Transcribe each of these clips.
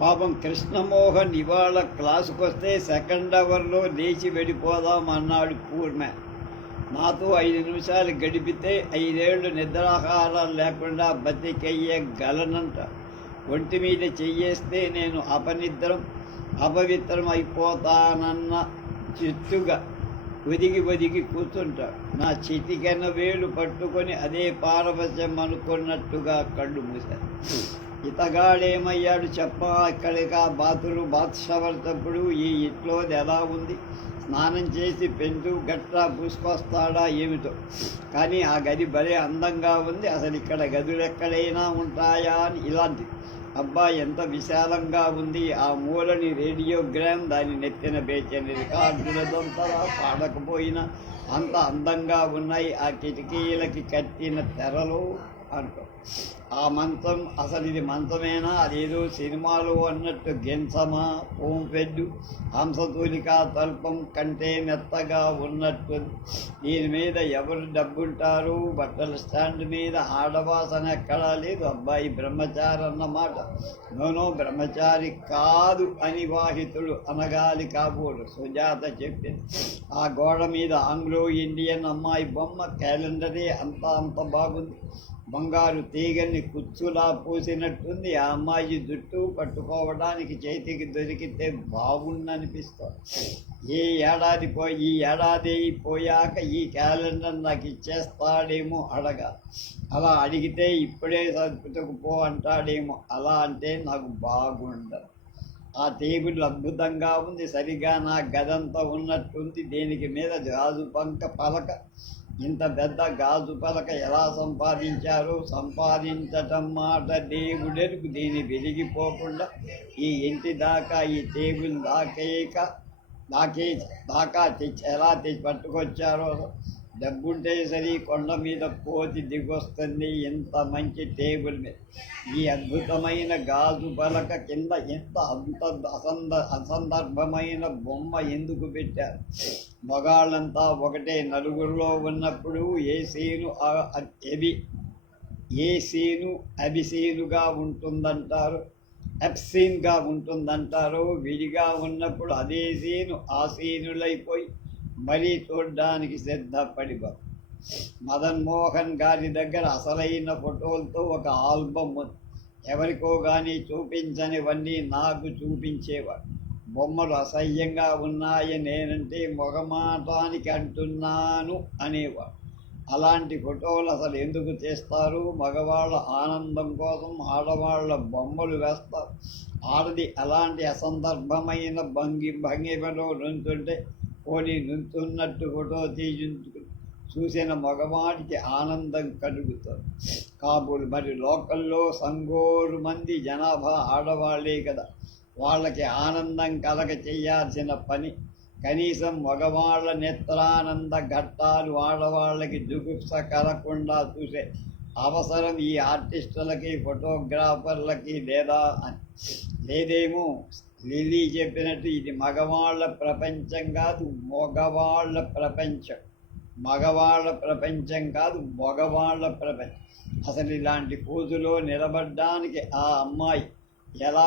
పాపం కృష్ణమోహన్ ఇవాళ క్లాసుకు వస్తే సెకండ్ అవర్లో లేచి వెళ్ళిపోదాం అన్నాడు పూర్ణ. నాతో 5 నిమిషాలు గడిపితే 5 ఏళ్ళు నిద్రాహారాలు లేకుండా బతికెయ్యగలనంట. ఒంటి మీద చెయ్యేస్తే నేను అపవిత్రం అయిపోతానన్న చిత్తుగా ఒదిగి కూర్చుంటాడు. నా చిటికెన వేలు పట్టుకొని అదే పారవశ్యం అనుకున్నట్టుగా కళ్ళు మూశాను. ఇతగాడేమయ్యాడు చెప్ప. ఇక్కడికా బాత్ షవర్ తప్పుడు ఈ ఇంట్లోది ఎలా ఉంది? స్నానం చేసి పెంటు గట్రా పూసుకొస్తాడా ఏమిటో, కానీ ఆ గది భలే అందంగా ఉంది. అసలు ఇక్కడ గదులు ఎక్కడైనా ఉంటాయా అని ఇలాంటి. అబ్బా ఎంత విశాలంగా ఉంది. ఆ మూలని రేడియోగ్రామ్, దాని నెత్తిన బేచని రికార్డుల దొంతరా పాడకపోయినా అంత అందంగా ఉన్నాయి ఆ కిటికీలకి కట్టిన తెరలు అంటూ. ఆ మంచం అసలు ఇది మంచమేనా? అదేదో సినిమాలో అన్నట్టు గెంచమా, ఓంపెడ్డు, హంసతూలికా తల్పం కంటే మెత్తగా ఉన్నట్టు. దీని మీద ఎవరు డబ్బుంటారు? బట్టల స్టాండ్ మీద ఆడవాసన ఎక్కడా లేదు. అబ్బాయి బ్రహ్మచారి అన్నమాట. నోనో బ్రహ్మచారి కాదు, అనివాహితుడు అనగాలి కాబోలు. సుజాత చెప్పింది. ఆ గోడ మీద ఆంగ్లో ఇండియన్ అమ్మాయి బొమ్మ, క్యాలెండరే అంత బాగుంది. బంగారు తీగల్ని కుచ్చులా పూసినట్టుంది. ఆ అమ్మాయి జుట్టు పట్టుకోవడానికి చేతికి దొరికితే బాగుండనిపిస్తుంది. ఈ ఏడాది పోయాక ఈ క్యాలెండర్ నాకు ఇచ్చేస్తాడేమో అడగాలి. అలా అడిగితే ఇప్పుడే సర్దుకుపో అంటాడేమో. అలా అంటే నాకు బాగుండదు. ఆ టేబుల్ అద్భుతంగా ఉంది. సరిగా నా గదంతా ఉన్నట్టుంది. దీనికి మీద గాజు పలక. ఇంత పెద్ద గాజు పలక ఎలా సంపాదించారో. సంపాదించటం మాట దేవుడెరుకు. దీన్ని వెలిగిపోకుండా ఈ ఇంటి దాకా ఈ టేబుల్ దాకా ఎలా పట్టుకొచ్చారో. డబ్బుంటే సరి కొండ మీద కోతి దిగొస్తుంది ఇంత మంచి టేబుల్ మీద. ఈ అద్భుతమైన గాజు పలక కింద ఎంత అసందర్భమైన బొమ్మ ఎందుకు పెట్టారు? మగాళ్ళంతా ఒకటే. నలుగురిలో ఉన్నప్పుడు ఏ సీను అభిసీనుగా ఉంటుందంటారు, అబ్సీన్గా ఉంటుందంటారు. విడిగా ఉన్నప్పుడు అదే సీను ఆసీనులైపోయి మరీ చూడ్డానికి సిద్ధపడిపో. మదన్ మోహన్ గారి దగ్గర అసలైన ఫోటోలతో ఒక ఆల్బమ్ ఉంది. ఎవరికో కానీ చూపించనివన్నీ నాకు చూపించేవాడు. బొమ్మలు అసహ్యంగా ఉన్నాయి, నేనంటే మొగమాటానికి అంటున్నాను అనేవాడు. అలాంటి ఫోటోలు అసలు ఎందుకు తీస్తారు? మగవాళ్ళ ఆనందం కోసం ఆడవాళ్ళ బొమ్మలు వేస్తారు. ఆడది అలాంటి అసందర్భమైన భంగిమలో నుంచుంటే పోనీ నుంచున్నట్టు ఫోటో చూసిన మగవాడికి ఆనందం కలుగుతుంది కాబోలు. మరి లోకల్లో సంగోరు మంది జనాభా ఆడవాళ్లే కదా. వాళ్ళకి ఆనందం కలగ చేయాల్సిన పని కనీసం మగవాళ్ళ నేత్రానంద ఘట్టాలు ఆడవాళ్ళకి జుగుప్స కలగకుండా చూసే అవసరం ఈ ఆర్టిస్టులకి, ఫోటోగ్రాఫర్లకి లేదేమో. లిల్లీ చెప్పినట్టు ఇది మగవాళ్ళ ప్రపంచం కాదు, మగవాళ్ళ ప్రపంచం. మగవాళ్ళ ప్రపంచం కాదు, మగవాళ్ళ ప్రపంచం. అసలు ఇలాంటి పూజలో నిలబడ్డానికి ఆ అమ్మాయి ఎలా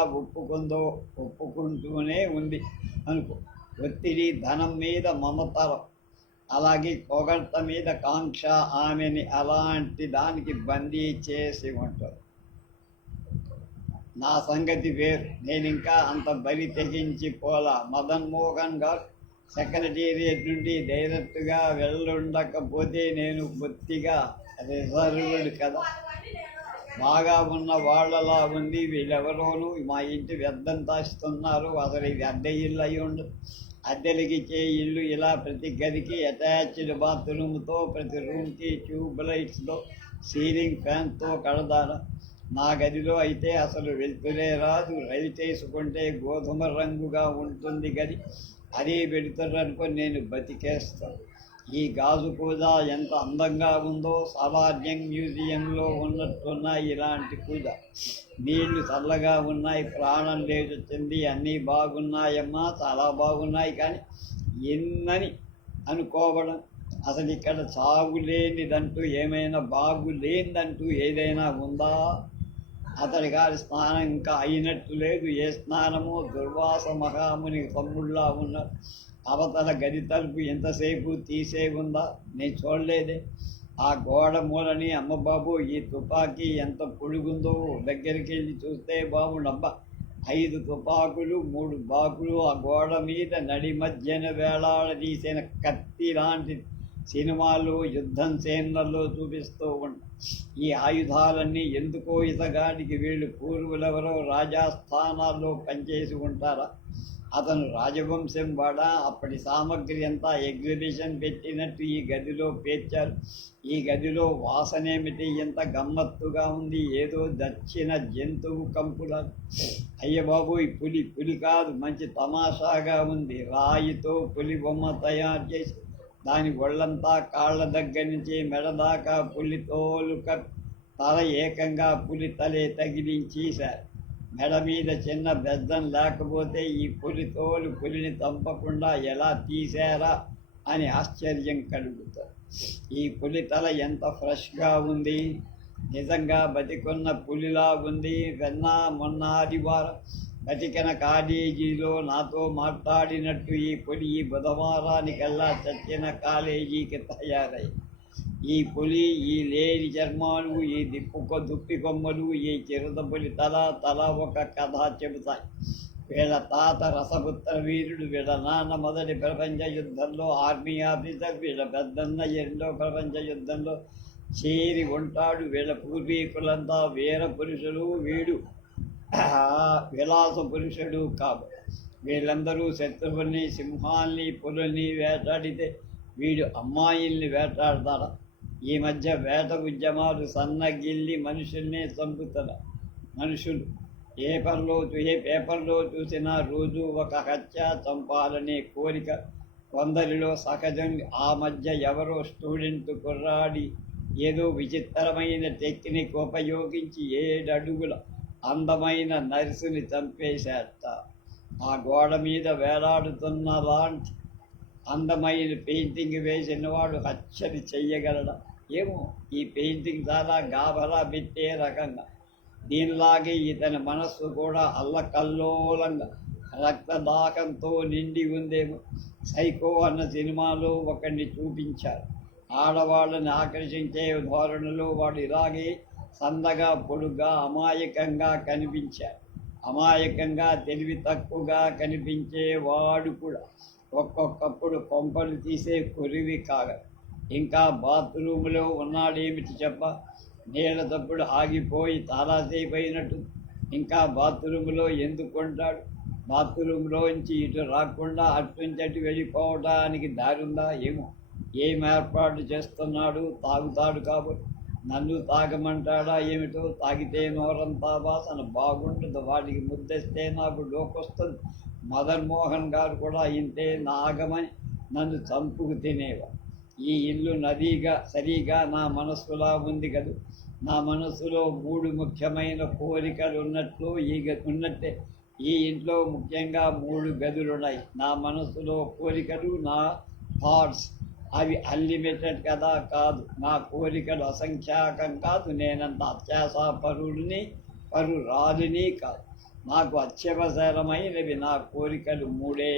ఒప్పుకుంటూనే ఉంది అనుకో. ఒత్తిడి, ధనం మీద మమతరం, అలాగే పొగడ్త మీద కాంక్ష ఆమెని అలాంటి దానికి బందీ చేసి ఉంటుంది. నా సంగతి వేరు. నేనింకా అంత బరి తెగించి పోలా. మదన్ మోహన్ గారు సెక్రటేరియట్ నుండి డైరెక్ట్గా వెళ్ళుండకపోతే నేను బొత్తిగా రిజర్వ్డ్ కదా. బాగా ఉన్న వాళ్ళలా ఉంది. వీళ్ళెవరోనూ మా ఇంటి వ్యర్థంతా ఇస్తున్నారు. అసలు ఇది అద్దె ఇల్లు అయి ఉండదు. అద్దెలకిచ్చే ఇల్లు ఇలా ప్రతి గదికి అటాచ్డ్ బాత్రూమ్తో, ప్రతి రూమ్కి ట్యూబ్ లైట్స్తో, సీలింగ్ ఫ్యాన్తో కడదారా. నా గదిలో అయితే అసలు వెళ్తురే రాదు. రైతేసుకుంటే గోధుమ రంగుగా ఉంటుంది గది. అదే పెడుతున్ననుకొని నేను బతికేస్తాను. ఈ గాజు పూజ ఎంత అందంగా ఉందో. సాలార్జంగ్ మ్యూజియంలో ఉన్నట్టున్నాయి ఇలాంటి పూజ. నీళ్లు చల్లగా ఉన్నాయి, ప్రాణం లేచొచ్చింది. అన్నీ బాగున్నాయమ్మా, చాలా బాగున్నాయి. కానీ ఎన్నని అనుకోవడం. అసలు ఇక్కడ బాగులేనిదంటూ ఏదైనా ఉందా? అతడి గారి స్నానం ఇంకా అయినట్టు లేదు. ఏ స్నానమో! దుర్వాస మహాముని తమ్ముళ్ళ ఉన్న అవతల గది తలుపు ఎంతసేపు తీసే ఉందా? నేను చూడలేదే. ఆ గోడ మూలని అమ్మబాబు, ఈ తుపాకీ ఎంత పొడుగుందో! దగ్గరికి వెళ్ళి చూస్తే బాబునబ్బా, 5 తుపాకులు 3 బాకులు ఆ గోడ మీద నడి మధ్యన వేలాడదీసిన కత్తి లాంటి సినిమాలు యుద్ధం సీన్లలో చూపిస్తూ ఉంటాయి. ఈ ఆయుధాలన్నీ ఎందుకో ఇతగాడికి వీళ్ళు పూర్వులెవరో రాజాస్థానాల్లో పనిచేసి ఉంటారా? అతను రాజవంశం వాడా? అప్పటి సామగ్రి అంతా ఎగ్జిబిషన్ పెట్టినట్టు ఈ గదిలో పేర్చారు. ఈ గదిలో వాసనేమిటి ఎంత గమ్మత్తుగా ఉంది! ఏదో దచ్చిన జంతువు కంపులా. అయ్యబాబు, ఈ పులి కాదు, మంచి తమాషాగా ఉంది. రాయితో పులి బొమ్మ తయారు చేసి దాని ఒళ్ళంతా కాళ్ళ దగ్గర నుంచి మెడదాకా పులి తోలు తల ఏకంగా పులి తలే తగిలించేశారు. మెడ మీద చిన్న బెద్దం లేకపోతే ఈ పులి తోలు పులిని చంపకుండా ఎలా తీశారా అని ఆశ్చర్యం కలుగుతుంది. ఈ పులి తల ఎంత ఫ్రెష్గా ఉంది! నిజంగా బతికున్న పులిలా ఉంది. మొన్న ఆదివారం బతికిన కాలేజీలో నాతో మాట్లాడినట్టు ఈ పులి ఈ బుధవారానికల్లా చచ్చిన కాలేజీకి తయారై. ఈ పులి, ఈ లేని చర్మాలు, ఈ దుప్పి కొమ్మలు, ఈ చిరుత పులి తల ఒక కథ చెబుతాయి. వీళ్ళ తాత రసపుత్ర వీరుడు, వీళ్ళ నాన్న మొదటి ప్రపంచ యుద్ధంలో ఆర్మీ ఆఫీసర్, వీళ్ళ పెద్దన్న 2వ ప్రపంచ యుద్ధంలో చేరి ఉంటాడు. వీళ్ళ పూర్వీకులంతా వీర పురుషులు, వీడు విలాస పురుషుడు కాదు. వీళ్ళందరూ శత్రువుల్ని, సింహాల్ని, పులుల్ని వేటాడితే వీడు అమ్మాయిల్ని వేటాడతారా? ఈ మధ్య వేట ఉద్యమాలు సన్నగిల్లి మనుషుల్నే చంపుతారు. మనుషులు ఏ పేపర్లో చూసినా రోజు ఒక హత్య, చంపాలనే కోరిక కొందరిలో సహజం. ఆ మధ్య ఎవరో స్టూడెంట్ కుర్రాడి ఏదో విచిత్రమైన టెక్నిక్ ఉపయోగించి 7 అడుగుల అందమైన నర్సుని చంపేశాట. ఆ గోడ మీద వేలాడుతున్న లాంటి అందమైన పెయింటింగ్ వేసినవాడు హత్యని చెయ్యగలడా? ఏమో, ఈ పెయింటింగ్ చాలా గాబరా పెట్టే రకంగా. దీనిలాగే ఇతని మనస్సు కూడా అల్లకల్లోలంగా రక్తదాహంతో నిండి ఉందేమో. సైకో అన్న సినిమాలో ఒకరిని చూపించారు. ఆడవాళ్ళని ఆకర్షించే ధోరణిలో వాడు ఇలాగే సన్నగా, పొడుగ్గా, అమాయకంగా కనిపించాడు. అమాయకంగా, తెలివి తక్కువగా కనిపించేవాడు కూడా ఒక్కొక్కప్పుడు కొంపలు తీసే కొరివి కాగ. ఇంకా బాత్రూంలో ఉన్నాడేమిటి చెప్ప? నీళ్ళ తప్పుడు ఆగిపోయి చాలాసేపు అయినట్టు. ఇంకా బాత్రూంలో ఎందుకుంటాడు? బాత్రూంలోంచి ఇటు రాకుండా అటు వెళ్ళిపోవడానికి దారుందా ఏమో. ఏం ఏర్పాటు చేస్తున్నాడు? తాగుతాడు కాబట్టి నన్ను తాగమంటాడా ఏమిటో? తాగితే నోరంతా వాసన బాగుంటుంది, వాడికి ముద్దెస్తే నాకు డోకొస్తుంది. మదన్ మోహన్ గారు కూడా ఇంతే నాగమని నన్ను చంపుకు తినేవా. ఈ ఇల్లు నదిగా సరిగా నా మనస్సులా ఉంది కదూ. నా మనస్సులో 3 ముఖ్యమైన కోరికలు ఉన్నట్టే ఈ ఇంట్లో ముఖ్యంగా 3 గదులున్నాయి. నా మనస్సులో కోరికలు, నా థాట్స్. అవి అన్లిమిటెడ్ కదా కాదు. నా కోరికలు అసంఖ్యాకం కాదు. నేనంత పరురాలిని కాదు. నాకు అత్యవసరమైనవి నా కోరికలు 3.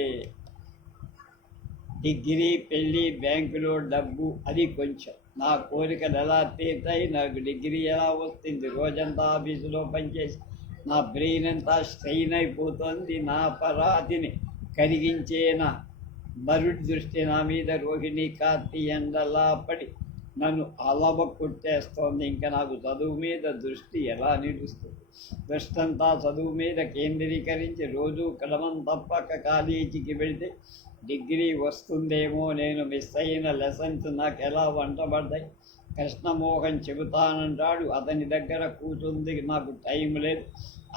డిగ్రీ, పెళ్ళి, బ్యాంకులో డబ్బు, అది కొంచెం. నా కోరికలు ఎలా తీర్తాయి? నాకు డిగ్రీ ఎలా వస్తుంది? రోజంతా ఆఫీసులో పనిచేసి నా బ్రెయిన్ అంతా స్ట్రెయిన్ అయిపోతుంది. నా పరాతిని కరిగించేనా మరుడి దృష్టి నా మీద రోహిణి కార్తీ ఎండలా పడి నన్ను అలవ కొట్టేస్తోంది. ఇంకా నాకు చదువు మీద దృష్టి ఎలా నిలుస్తుంది? దృష్టంతా చదువు మీద కేంద్రీకరించి రోజు క్రమం తప్పక కాలేజీకి వెళితే డిగ్రీ వస్తుందేమో. నేను మిస్ అయిన లెసన్స్ నాకు ఎలా వంటబడ్డాయి? కృష్ణమోహన్ చెబుతానంటాడు. అతని దగ్గర కూర్చుంది నాకు టైం లేదు.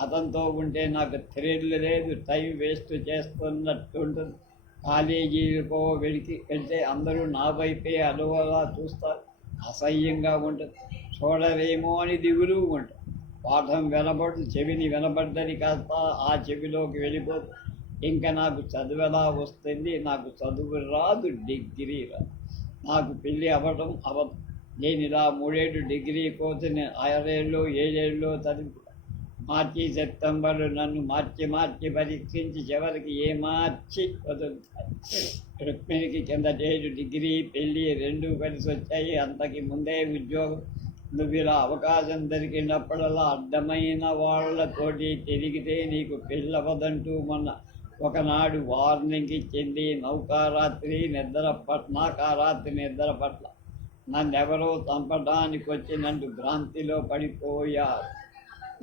అతనితో ఉంటే నాకు థ్రిల్ లేదు. Time waste చేస్తున్నట్టుంటుంది. కాలేజీకో వెళ్తే అందరూ నా వైపే అలవలా చూస్తారు. అసహ్యంగా ఉంటుంది. చూడరేమో అని దిగులు ఉంటుంది. పాఠం చెవిని వినబడ్డది కాస్త ఆ చెవిలోకి వెళ్ళిపోతుంది. ఇంకా నాకు చదువులా వస్తుంది? నాకు చదువు రాదు, డిగ్రీ రాదు. నాకు పెళ్ళి అవ్వదు. నేను ఇలా 3 ఏళ్ళు డిగ్రీ కోర్సు 6 ఏళ్ళు 7 ఏళ్ళు చదివి మార్చి సెప్టెంబర్లు నన్ను మార్చి మార్చి పరీక్షించి చివరికి మార్చి వదులుతాయి. రుక్మిణికి కిందటేడు డిగ్రీ పెళ్ళి రెండూ కలిసి వచ్చాయి. అంతకి ముందే ఉద్యోగం. నువ్వు ఇలా అవకాశం దొరికినప్పుడల్లా అడ్డమైన వాళ్ళతోటి తిరిగితే నీకు పెళ్ళవదంటూ మొన్న ఒకనాడు వార్నింగ్ ఇచ్చింది. నౌకారాత్రి నిద్ర పట్ల నన్నెవరో చంపడానికి వచ్చి నన్ను భ్రాంతిలో పడిపోయారు.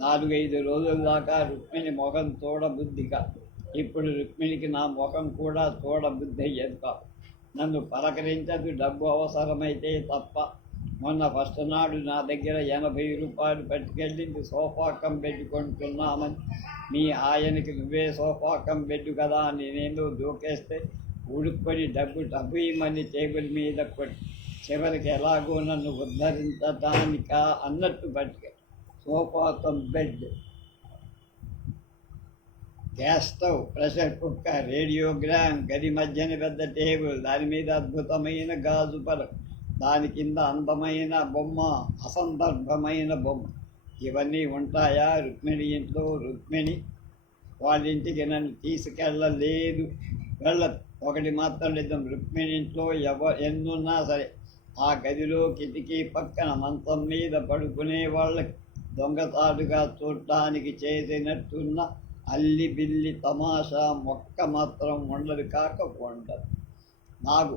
4-5 రోజుల దాకా రుక్మిణి ముఖం చూడబుద్ధిగా. ఇప్పుడు రుక్మిణికి నా ముఖం కూడా చూడబుద్ధి అయ్యేది కాదు. నన్ను పలకరించదు డబ్బు అవసరమైతే తప్ప. మొన్న ఫస్ట్ నాడు నా దగ్గర 80 రూపాయలు పట్టుకెళ్ళింది. సోఫాకం పెట్టుకుంటున్నామని. మీ ఆయనకి నువ్వే సోఫాకం పెట్టు కదా అని నేనేదో దూకేస్తే ఉడుక్కొని డబ్బు ఇమ్మని టేబుల్ మీద కొట్టి చివరికి ఎలాగో నన్ను ఉద్ధరించడానికా అన్నట్టు పట్టుకెళ్ళి sofa cum, bed, gas stove, pressure cooker, radiogram, గది మధ్యన పెద్ద టేబుల్, దాని మీద అద్భుతమైన గాజు పలక, దాని కింద అందమైన బొమ్మ, అసందర్భమైన బొమ్మ. ఇవన్నీ ఉంటాయా రుక్మిణి ఇంట్లో? రుక్మిణి వాళ్ళింటికి నన్ను తీసుకెళ్ళలేదు, వెళ్ళదు. ఒకటి మాత్రం నిజం, రుక్మిణి ఇంట్లో ఎన్నున్నా సరే ఆ గదిలో కిటికీ పక్కన మంచం మీద పడుకునే వాళ్ళకి దొంగతాడుగా చూడటానికి చేసినట్టున్న అల్లి బిల్లి తమాషా మొక్క మాత్రం ఉండదు. ఉండదు. నాకు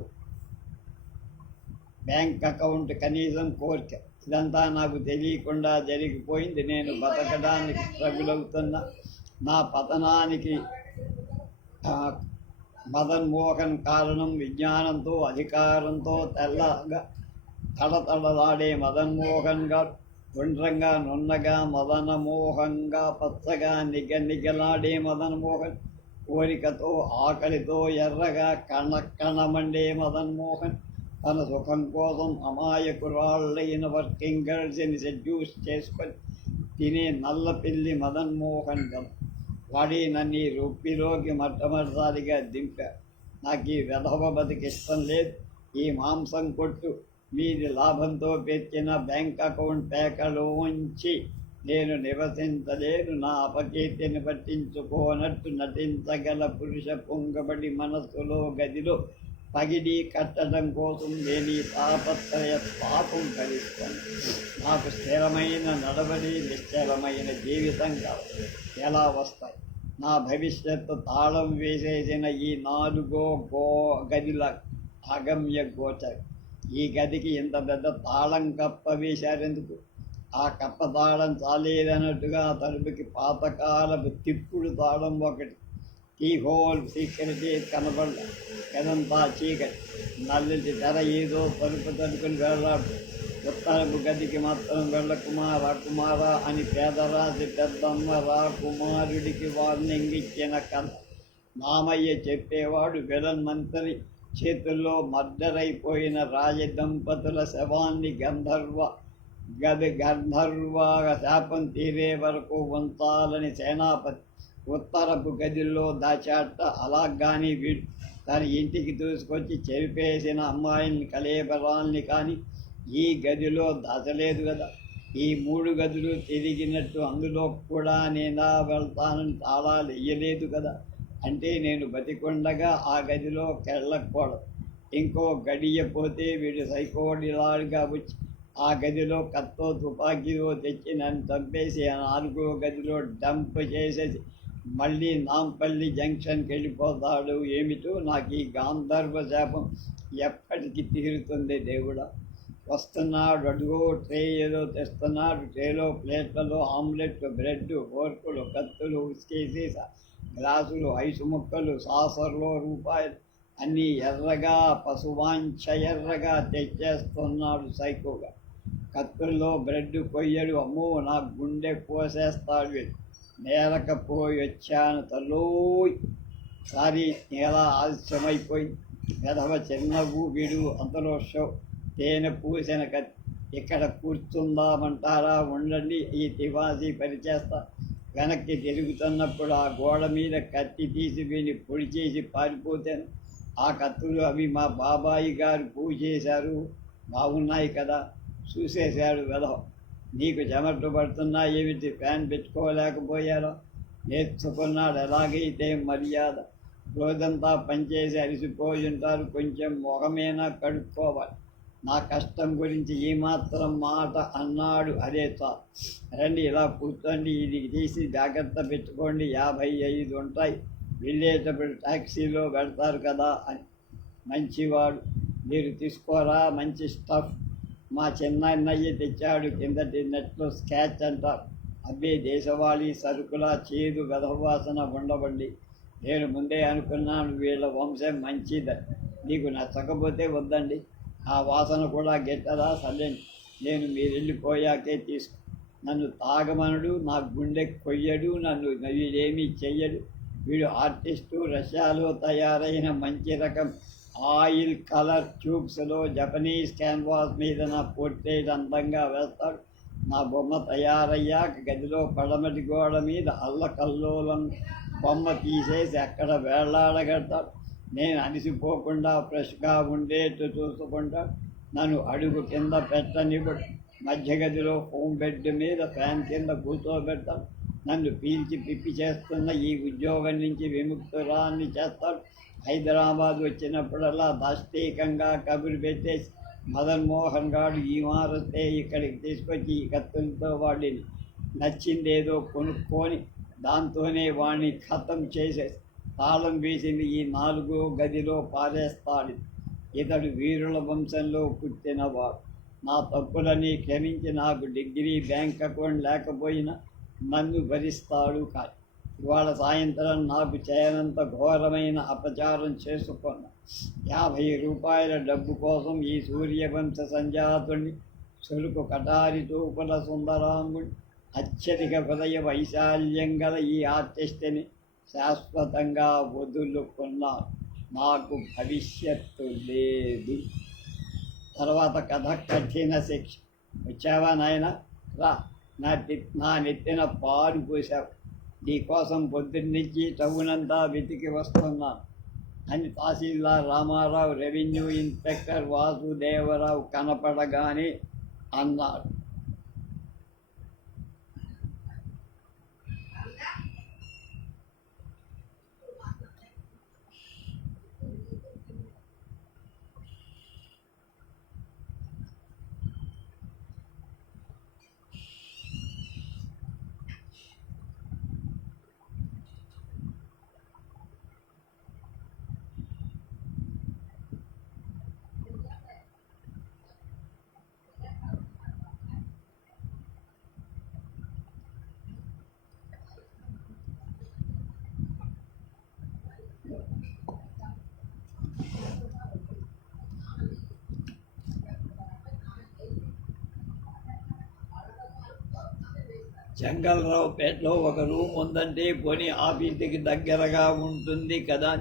బ్యాంక్ అకౌంట్ కనీసం కోరిక. ఇదంతా నాకు తెలియకుండా జరిగిపోయింది. నేను బతకడానికి స్ట్రగుల్ అవుతున్న నా పతనానికి మదన్ మోహన్ కారణం. విజ్ఞానంతో అధికారంతో తెల్లగా తడతడలాడే మదన్ మోహన్ గారు గుండ్రంగా నున్నగా మదనమోహంగా పచ్చగా నిగలాడే మదన్ మోహన్, కోరికతో ఆకలితో ఎర్రగా కణమండే మదన్ మోహన్ తన సుఖం కోసం అమాయకురాళ్ళైన వర్కింగ్ గర్ల్స్ని సెడ్యూస్ చేసుకొని తినే నల్ల పిల్లి మదన్ మోహన్ గల. వాడి నన్ను ఈ రొప్పిలోకి మొట్టమొదటిసారిగా దింపారు. నాకు ఈ వెధవ బతికి ఇష్టం లేదు. ఈ మాంసం కొట్టు మీది లాభంతో పెట్టిన బ్యాంక్ అకౌంట్ పేకలోంచి నేను నివసించలేను. నా అపకీర్తిని పట్టించుకోనట్టు నటించగల పురుష పొంగబడి మనస్సులో గదిలో పగిడి కట్టడం కోసం నేను ఈ తాపత్రయ పాపం కలిస్తాను. నాకు స్థిరమైన నడవడి, నిశ్చలమైన జీవితం కావాలి. ఎలా వస్తాయి? నా భవిష్యత్తు తాళం వేసేసిన ఈ 4 గదిల అగమ్య గోచరం. ఈ గదికి ఇంత పెద్ద తాళం కప్ప వేశారెందుకు? ఆ కప్ప తాళం చాలేదన్నట్టుగా తలుపుకి పాతకాలపు తిప్పుడు తాళం ఒకటి. ఈ హోల్ సీక్రెట్ కనబడ కదంతా చీకటి. నల్లటి తెర ఏదో తలుపుని వెళ్ళాడు. ఉత్తరపు గదికి మాత్రం వెళ్ళకుమారా అని పేదరాజు పెద్దమ్మ కుమారుడికి వార్నింగ్ ఇచ్చిన కథ. మామయ్య చెప్పేవాడు. విలన్ మంత్రి చేతుల్లో మర్డరైపోయిన రాజదంపతుల శవాన్ని గంధర్వ శాపం తీరే వరకు ఉంచాలని సేనాపతి ఉత్తరపు గదిలో దాచాట. అలాగాని వీడు తన ఇంటికి తీసుకొచ్చి చెరిపేసిన అమ్మాయిని కలేబరాల్ని కానీ ఈ గదిలో దాచలేదు కదా. ఈ 3 గదులు తిరిగినట్టు అందులో కూడా నేనా వెళ్తానని తాళాలు వేయలేదు కదా. అంటే నేను బతికొండగా ఆ గదిలోకి వెళ్ళకూడదు. ఇంకో గడియపోతే వీడు సైకోడిలాగా వచ్చి ఆ గదిలో కత్తో తుపాకీలో తెచ్చి నన్ను చంపేసి 4వ గదిలో డంప్ చేసేసి మళ్ళీ నాంపల్లి జంక్షన్కి వెళ్ళిపోతాడు. ఏమిటో నాకు ఈ గాంధర్వ శాపం ఎప్పటికీ తీరుతుంది దేవుడా. వస్తున్నాడు, అడుగో ట్రే ఏదో తెస్తున్నాడు. ట్రేలో ప్లేట్లలో ఆమ్లెట్, బ్రెడ్, ఫోర్కులు, కత్తులు, ఉస్కీ సీసా, గ్లాసులు, ఐసు ముక్కలు, సాసర్లో రూపాయలు అన్నీ ఎర్రగా పశువాంఛ ఎర్రగా తెచ్చేస్తున్నాడు సైకోగా. కత్తుల్లో బ్రెడ్ కొయ్యడు. అమ్మో నా గుండె కోసేస్తాడు. నేలకపోయి వచ్చాను తల్లోయ్. సారీ నేలా ఆలస్యమైపోయింది. వెధవ చిన్నవు వీడు. అంతలో షో తేనె పూసిన కత్తి. ఇక్కడ కూర్చుందామంటారా? ఉండండి, ఈ తివాసి పరిచేస్తా. వెనక్కి తిరుగుతున్నప్పుడు ఆ గోడ మీద కత్తి తీసి వీని పొడి చేసి పారిపోతాను. ఆ కత్తులు అవి మా బాబాయి గారు పూజ చేశారు. బాగున్నాయి కదా. చూసేశాడు వెధవ. నీకు చెమట్లు పడుతున్నా ఏమిటి ఫ్యాన్ పెట్టుకోలేకపోయారో నేర్చుకున్నాడు ఎలాగైతే మర్యాద. రోజంతా పనిచేసి అలసిపోయి ఉంటారు, కొంచెం మొహమేనా కడుక్కోవాలి. నా కష్టం గురించి ఈ మాత్రం మాట అన్నాడు, అదే చాలు. రండి ఇలా కూర్చోండి, ఇది తీసి జాగ్రత్త పెట్టుకోండి, 55 ఉంటాయి, వెళ్ళేటప్పుడు ట్యాక్సీలో పెడతారు కదా అని. మంచివాడు, మీరు తీసుకోరా, మంచి స్టఫ్ మా చిన్నయ్య తెచ్చాడు, కిందటి నెట్లో స్కాచ్ అంటారు. అబ్బే దేశవాళీ సరుకులా చేదు గదవాసన ఉండబండి. నేను ముందే అనుకున్నాను వీళ్ళ వంశం మంచిది, నీకు నచ్చకపోతే వద్దండి. ఆ వాసన కూడా గెట్టదా సరేండి, నేను మీరు వెళ్ళిపోయాకే తీసుకో. నన్ను తాగమనుడు, నా గుండె కొయ్యడు, నన్ను వీడేమీ చెయ్యడు. వీడు ఆర్టిస్టు, రష్యాలో తయారైన మంచి రకం ఆయిల్ కలర్ ట్యూబ్స్లో జపనీస్ క్యాన్వాస్ మీద నా పోర్ట్రేట్ అందంగా వేస్తాడు. నా బొమ్మ తయారయ్యాక గదిలో పడమటి గోడ మీద అల్లకల్లోలం బొమ్మ తీసేసి అక్కడ వేళ్లాడగడతాడు. నేను అలసిపోకుండా ఫ్రెష్గా ఉండేట్టు చూసుకుంటాడు. నన్ను అడుగు కింద పెట్టనివ్వడు. మధ్య గదిలో హోమ్ బెడ్ మీద ఫ్యాన్ కింద కూర్చోబెడతాడు. నన్ను పీల్చి పిప్పి చేస్తున్న ఈ ఉద్యోగం నుంచి విముక్తురాన్ని చేస్తాడు. హైదరాబాద్ వచ్చినప్పుడల్లా దాష్టీకంగా కబురు పెట్టేసి మదన్ మోహన్ గారు ఈ మారస్తే ఇక్కడికి తీసుకొచ్చి ఈ కత్తులతో వాడిని నచ్చిందేదో కొనుక్కొని దాంతోనే వాడిని ఖతం చేసేసి తాళం వేసింది ఈ 4వ గదిలో పారేస్తాడు. ఇతడు వీరుల వంశంలో పుట్టినవాడు. నా తప్పులని క్షమించి నాకు డిగ్రీ, బ్యాంక్ అకౌంట్ లేకపోయినా నన్ను భరిస్తాడు. కానీ ఇవాళ సాయంత్రం నాకు చేయనంత ఘోరమైన అపచారం చేసుకున్నా. 50 రూపాయల డబ్బు కోసం ఈ సూర్యవంశ సంజాతుడిని, చురుకు కటారి తూపుల సుందరాంగుడి, అత్యధిక హృదయ వైశాల్యం గల ఈ ఆర్టిస్ట్ని శాశ్వతంగా వదులుకున్నాను. నాకు భవిష్యత్తు లేదు. తర్వాత కథ కఠిన శిక్ష. వచ్చావా నాయన, రా, నా నెత్తిన పాలు పోసావు. నీకోసం పొద్దున్నుంచి టౌనంతా వెతికి వస్తున్నాను అని తహసీల్దార్ రామారావు రెవెన్యూ ఇన్స్పెక్టర్ వాసుదేవరావు కనపడగానే అన్నాడు. జంగల్రావుపేటలో ఒక రూమ్ ఉందంటే పోనీ ఆఫీసుకి దగ్గరగా ఉంటుంది కదా,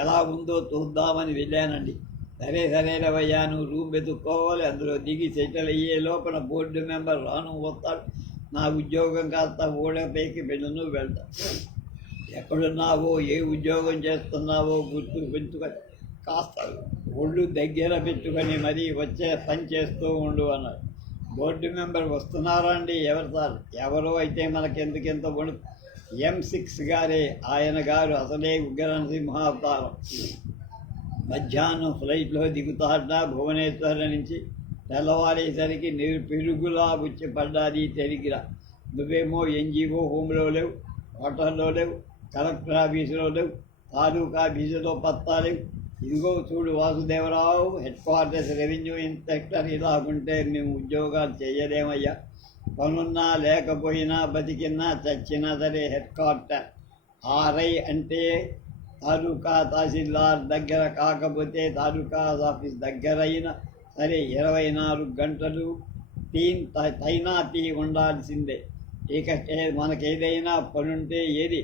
ఎలా ఉందో చూద్దామని వెళ్ళానండి. సరేలేవయ్యా, నువ్వు రూమ్ వెతుక్కోవాలి, అందులో దిగి సెటిల్ అయ్యే లోపల బోర్డు మెంబర్ రాను వస్తాడు. నా ఉద్యోగం కాస్త ఊడపైకి వెళ్ళను వెళ్తా. ఎక్కడున్నావో, ఏ ఉద్యోగం చేస్తున్నావో గుర్తు పెంచుకొని కాస్త ఒళ్ళు దగ్గర పెట్టుకొని మరీ వచ్చే పని చేస్తూ ఉండు అన్నాడు. బోర్డు మెంబర్ వస్తున్నారా అండి? ఎవరు సార్? ఎవరో అయితే మనకెందుకెంత వణు. M6 గారే, ఆయన గారు అసలే ఉగ్ర సింహావతారం. మధ్యాహ్నం ఫ్లైట్లో దిగుతాడ భువనేశ్వర్ నుంచి. తెల్లవారేసరికి పిరుగులా వచ్చి పడ్డాది తెలిగిరా. నువ్వేమో NGO హోంలో లేవు, హోటల్లో లేవు, కలెక్టర్ ఆఫీసులో లేవు, తాలూకా ఆఫీసులో పత్తా లేవు. ఇదిగో చూడు Vasudevarao, headquarters revenue inspector, ఇలాగుంటే మేము ఉద్యోగాలు చేయలేమయ్యా. పనున్నా లేకపోయినా, బతికినా చచ్చినా సరే హెడ్ క్వార్టర్. RI అంటే తాలూకా తహసీల్దార్ దగ్గర, కాకపోతే తాలూకా ఆఫీస్ దగ్గర అయినా సరే 24 గంటలు తైనాతీ ఉండాల్సిందే. ఇక మనకేదైనా పనుంటే ఏది,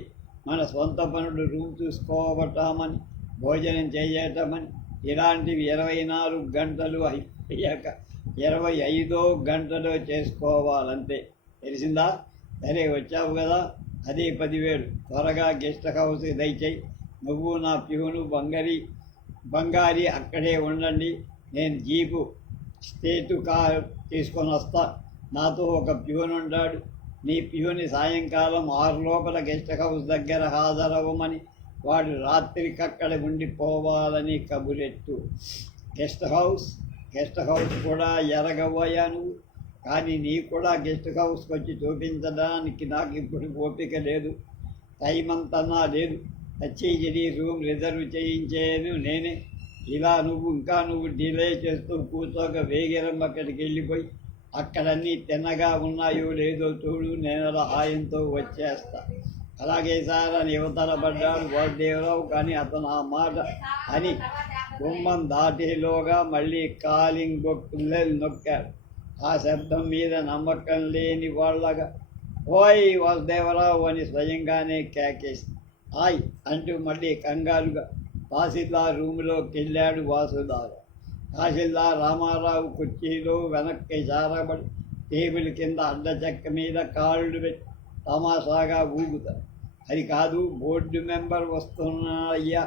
మన సొంత పనులు, రూమ్ చూసుకోవటమని, భోజనం చేయటమని, ఇలాంటివి 24 గంటలు అయ్యాక 25వ గంటలో చేసుకోవాలంతే. తెలిసిందా? సరే వచ్చావు కదా, అదే 10,000. త్వరగా గెస్ట్ హౌస్కి దయచేయి. నువ్వు, నా ప్యూను బంగారి అక్కడే ఉండండి. నేను జీపు స్టేటు కారు తీసుకొని వస్తా. నాతో ఒక ప్యూన్ ఉంటాడు. నీ ప్యూని సాయంకాలం 6 లోపల గెస్ట్ హౌస్ దగ్గర హాజరవ్వమని, వాడు రాత్రికక్కడ ఉండిపోవాలని కబురెట్టు. గెస్ట్ హౌస్ కూడా ఎరగబోయా నువ్వు. కానీ నీ కూడా గెస్ట్ హౌస్కి వచ్చి చూపించడానికి నాకు ఇప్పుడు ఓపిక లేదు, టైం అంతనా లేదు. హెచ్ఈజీ రూమ్ రిజర్వ్ చేయించేను నేనే. ఇలా నువ్వు డిలే చేస్తూ కూర్చోక వేగిరం అక్కడికి వెళ్ళిపోయి అక్కడన్నీ తిన్నగా ఉన్నాయో లేదో చూడు, నేను అలా హాయంతో వచ్చేస్తా. అలాగే సార్ అని యువతల పడ్డాడు వాసుదేవరావు. కానీ అతను ఆ మాట అని గుమ్మం దాటిలోగా మళ్ళీ కాలింగ్ బొక్కులు నొక్కాడు. ఆ శబ్దం మీద నమ్మకం లేని వాళ్ళగా ఓయ్ వాసుదేవరావు అని స్వయంగానే కేకేసి హాయ్ అంటూ మళ్ళీ కంగారుగా తహసీల్దార్ రూములోకి వెళ్ళాడు వాసుదారు. తహసీల్దార్ రామారావు కుర్చీలో వెనక్కి జారబడి టేబుల్ కింద అడ్డచెక్క మీద కాళ్ళు పెట్టి తమాషాగా ఊగుతారు. అది కాదు, బోర్డు మెంబర్ వస్తున్నాయ్యా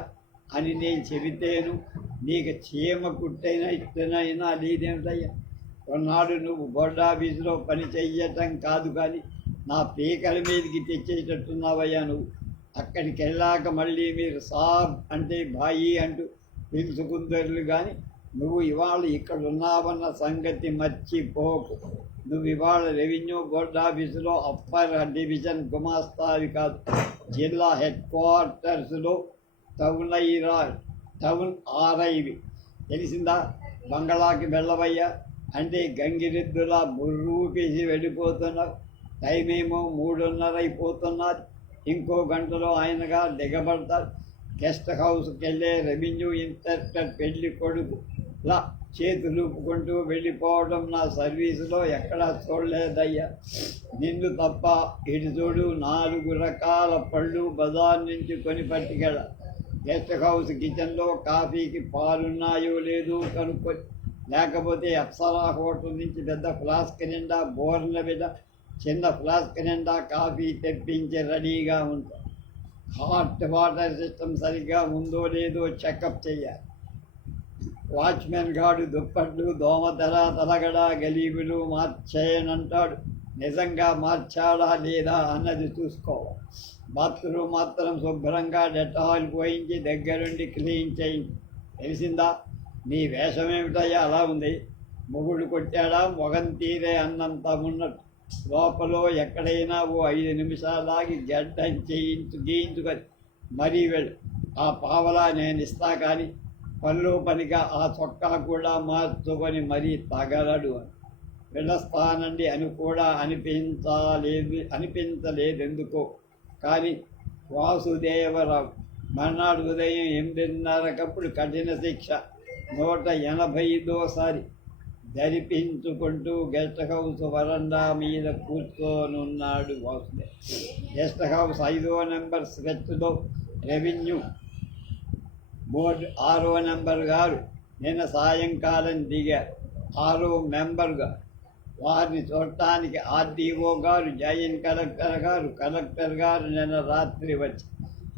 అని నేను చెబితేను నీకు చీమ కుట్టైనా ఇష్టనైనా లేదేమిటయ్యా. కొన్నాడు నువ్వు బోర్డు ఆఫీసులో పని చెయ్యటం కాదు కానీ నా పీకల మీదకి తెచ్చేటట్టున్నావయ్యా నువ్వు. అక్కడికి వెళ్ళాక మళ్ళీ మీరు సాబ్ అంటే భాయి అంటూ పిలుచుకుందరు. కానీ నువ్వు ఇవాళ ఇక్కడ ఉన్నావన్న సంగతి మర్చిపోకు. నువ్వు ఇవాళ రెవెన్యూ బోర్డు ఆఫీసులో అప్పర్ డివిజన్ గుమాస్తావి కాదు, జిల్లా హెడ్ క్వార్టర్స్లో టౌన్ ఆర్ఐవి. తెలిసిందా? బంగళాకి వెళ్ళవయ్యా అంటే గంగిరెద్దులా బుర్రూపేసి వెళ్ళిపోతున్నావు. టైం ఏమో 3:30 అయిపోతున్నది. ఇంకో గంటలో ఆయనగా దిగబడతారు. గెస్ట్ హౌస్కి వెళ్ళే రెవెన్యూ ఇన్స్పెక్టర్ పెళ్లి కొడుకులా చేతులుపుకుంటూ వెళ్ళిపోవడం నా సర్వీసులో ఎక్కడా చూడలేదయ్యా. నిన్ను తప్ప. ఇటు చూడు, 4 రకాల పళ్ళు బజార్ నుంచి కొని పట్టుకెళ్ళ. గెస్ట్ హౌస్ కిచెన్లో కాఫీకి పాలున్నాయో లేదో కనుక్కొని, లేకపోతే అప్సరా హోటల్ నుంచి పెద్ద ఫ్లాస్క్ నిండా బోర్నవిడ, చిన్న ఫ్లాస్క్ నిండా కాఫీ తెప్పించి రెడీగా ఉంటాం. హాట్ వాటర్ సిస్టమ్ సరిగ్గా ఉందో లేదో చెకప్ చెయ్యాలి. వాచ్మెన్ గాడు దుప్పట్లు, దోమతెర, తలగడ, గలీబులు మార్చేయనంటాడు. నిజంగా మార్చాడా లేదా అన్నది చూసుకోవాలి. బాత్రూమ్ మాత్రం శుభ్రంగా డెటాల్ పోయించి దగ్గరుండి క్లీన్ చేయించి. తెలిసిందా? నీ వేషం ఏమిటయ్యా అలా ఉంది? మొగుడు కొట్టాడా మొగం తీరే అన్నంత ఉన్నట్టు. లోపల ఎక్కడైనా ఓ 5 నిమిషాలాగి గడ్డం గీయించుకొని మరీ వెళ్ళు. ఆ పావలా నేను ఇస్తా. కానీ పళ్ళు పనిగా ఆ చొక్కా కూడా మార్చుకొని మరీ తగలడు అని. వెళ్ళొస్తానండి అని కూడా అనిపించలేదెందుకో. కానీ వాసుదేవరావు మర్నాడు ఉదయం 8:30కప్పుడు కఠిన శిక్ష 185సారి ధరిపించుకుంటూ గెస్ట్ హౌస్ వరండా మీద కూర్చోనున్నాడు వాసుదేవ్. గెస్ట్ హౌస్ 5వ నెంబర్ స్ట్రెచ్లో రెవెన్యూ బోర్డు 6వ నెంబర్ గారు నిన్న సాయంకాలం దిగారు. 6వ మెంబర్గా వారిని చూడటానికి ఆర్డీఓ గారు, జాయింట్ కలెక్టర్ గారు నిన్న రాత్రి వచ్చి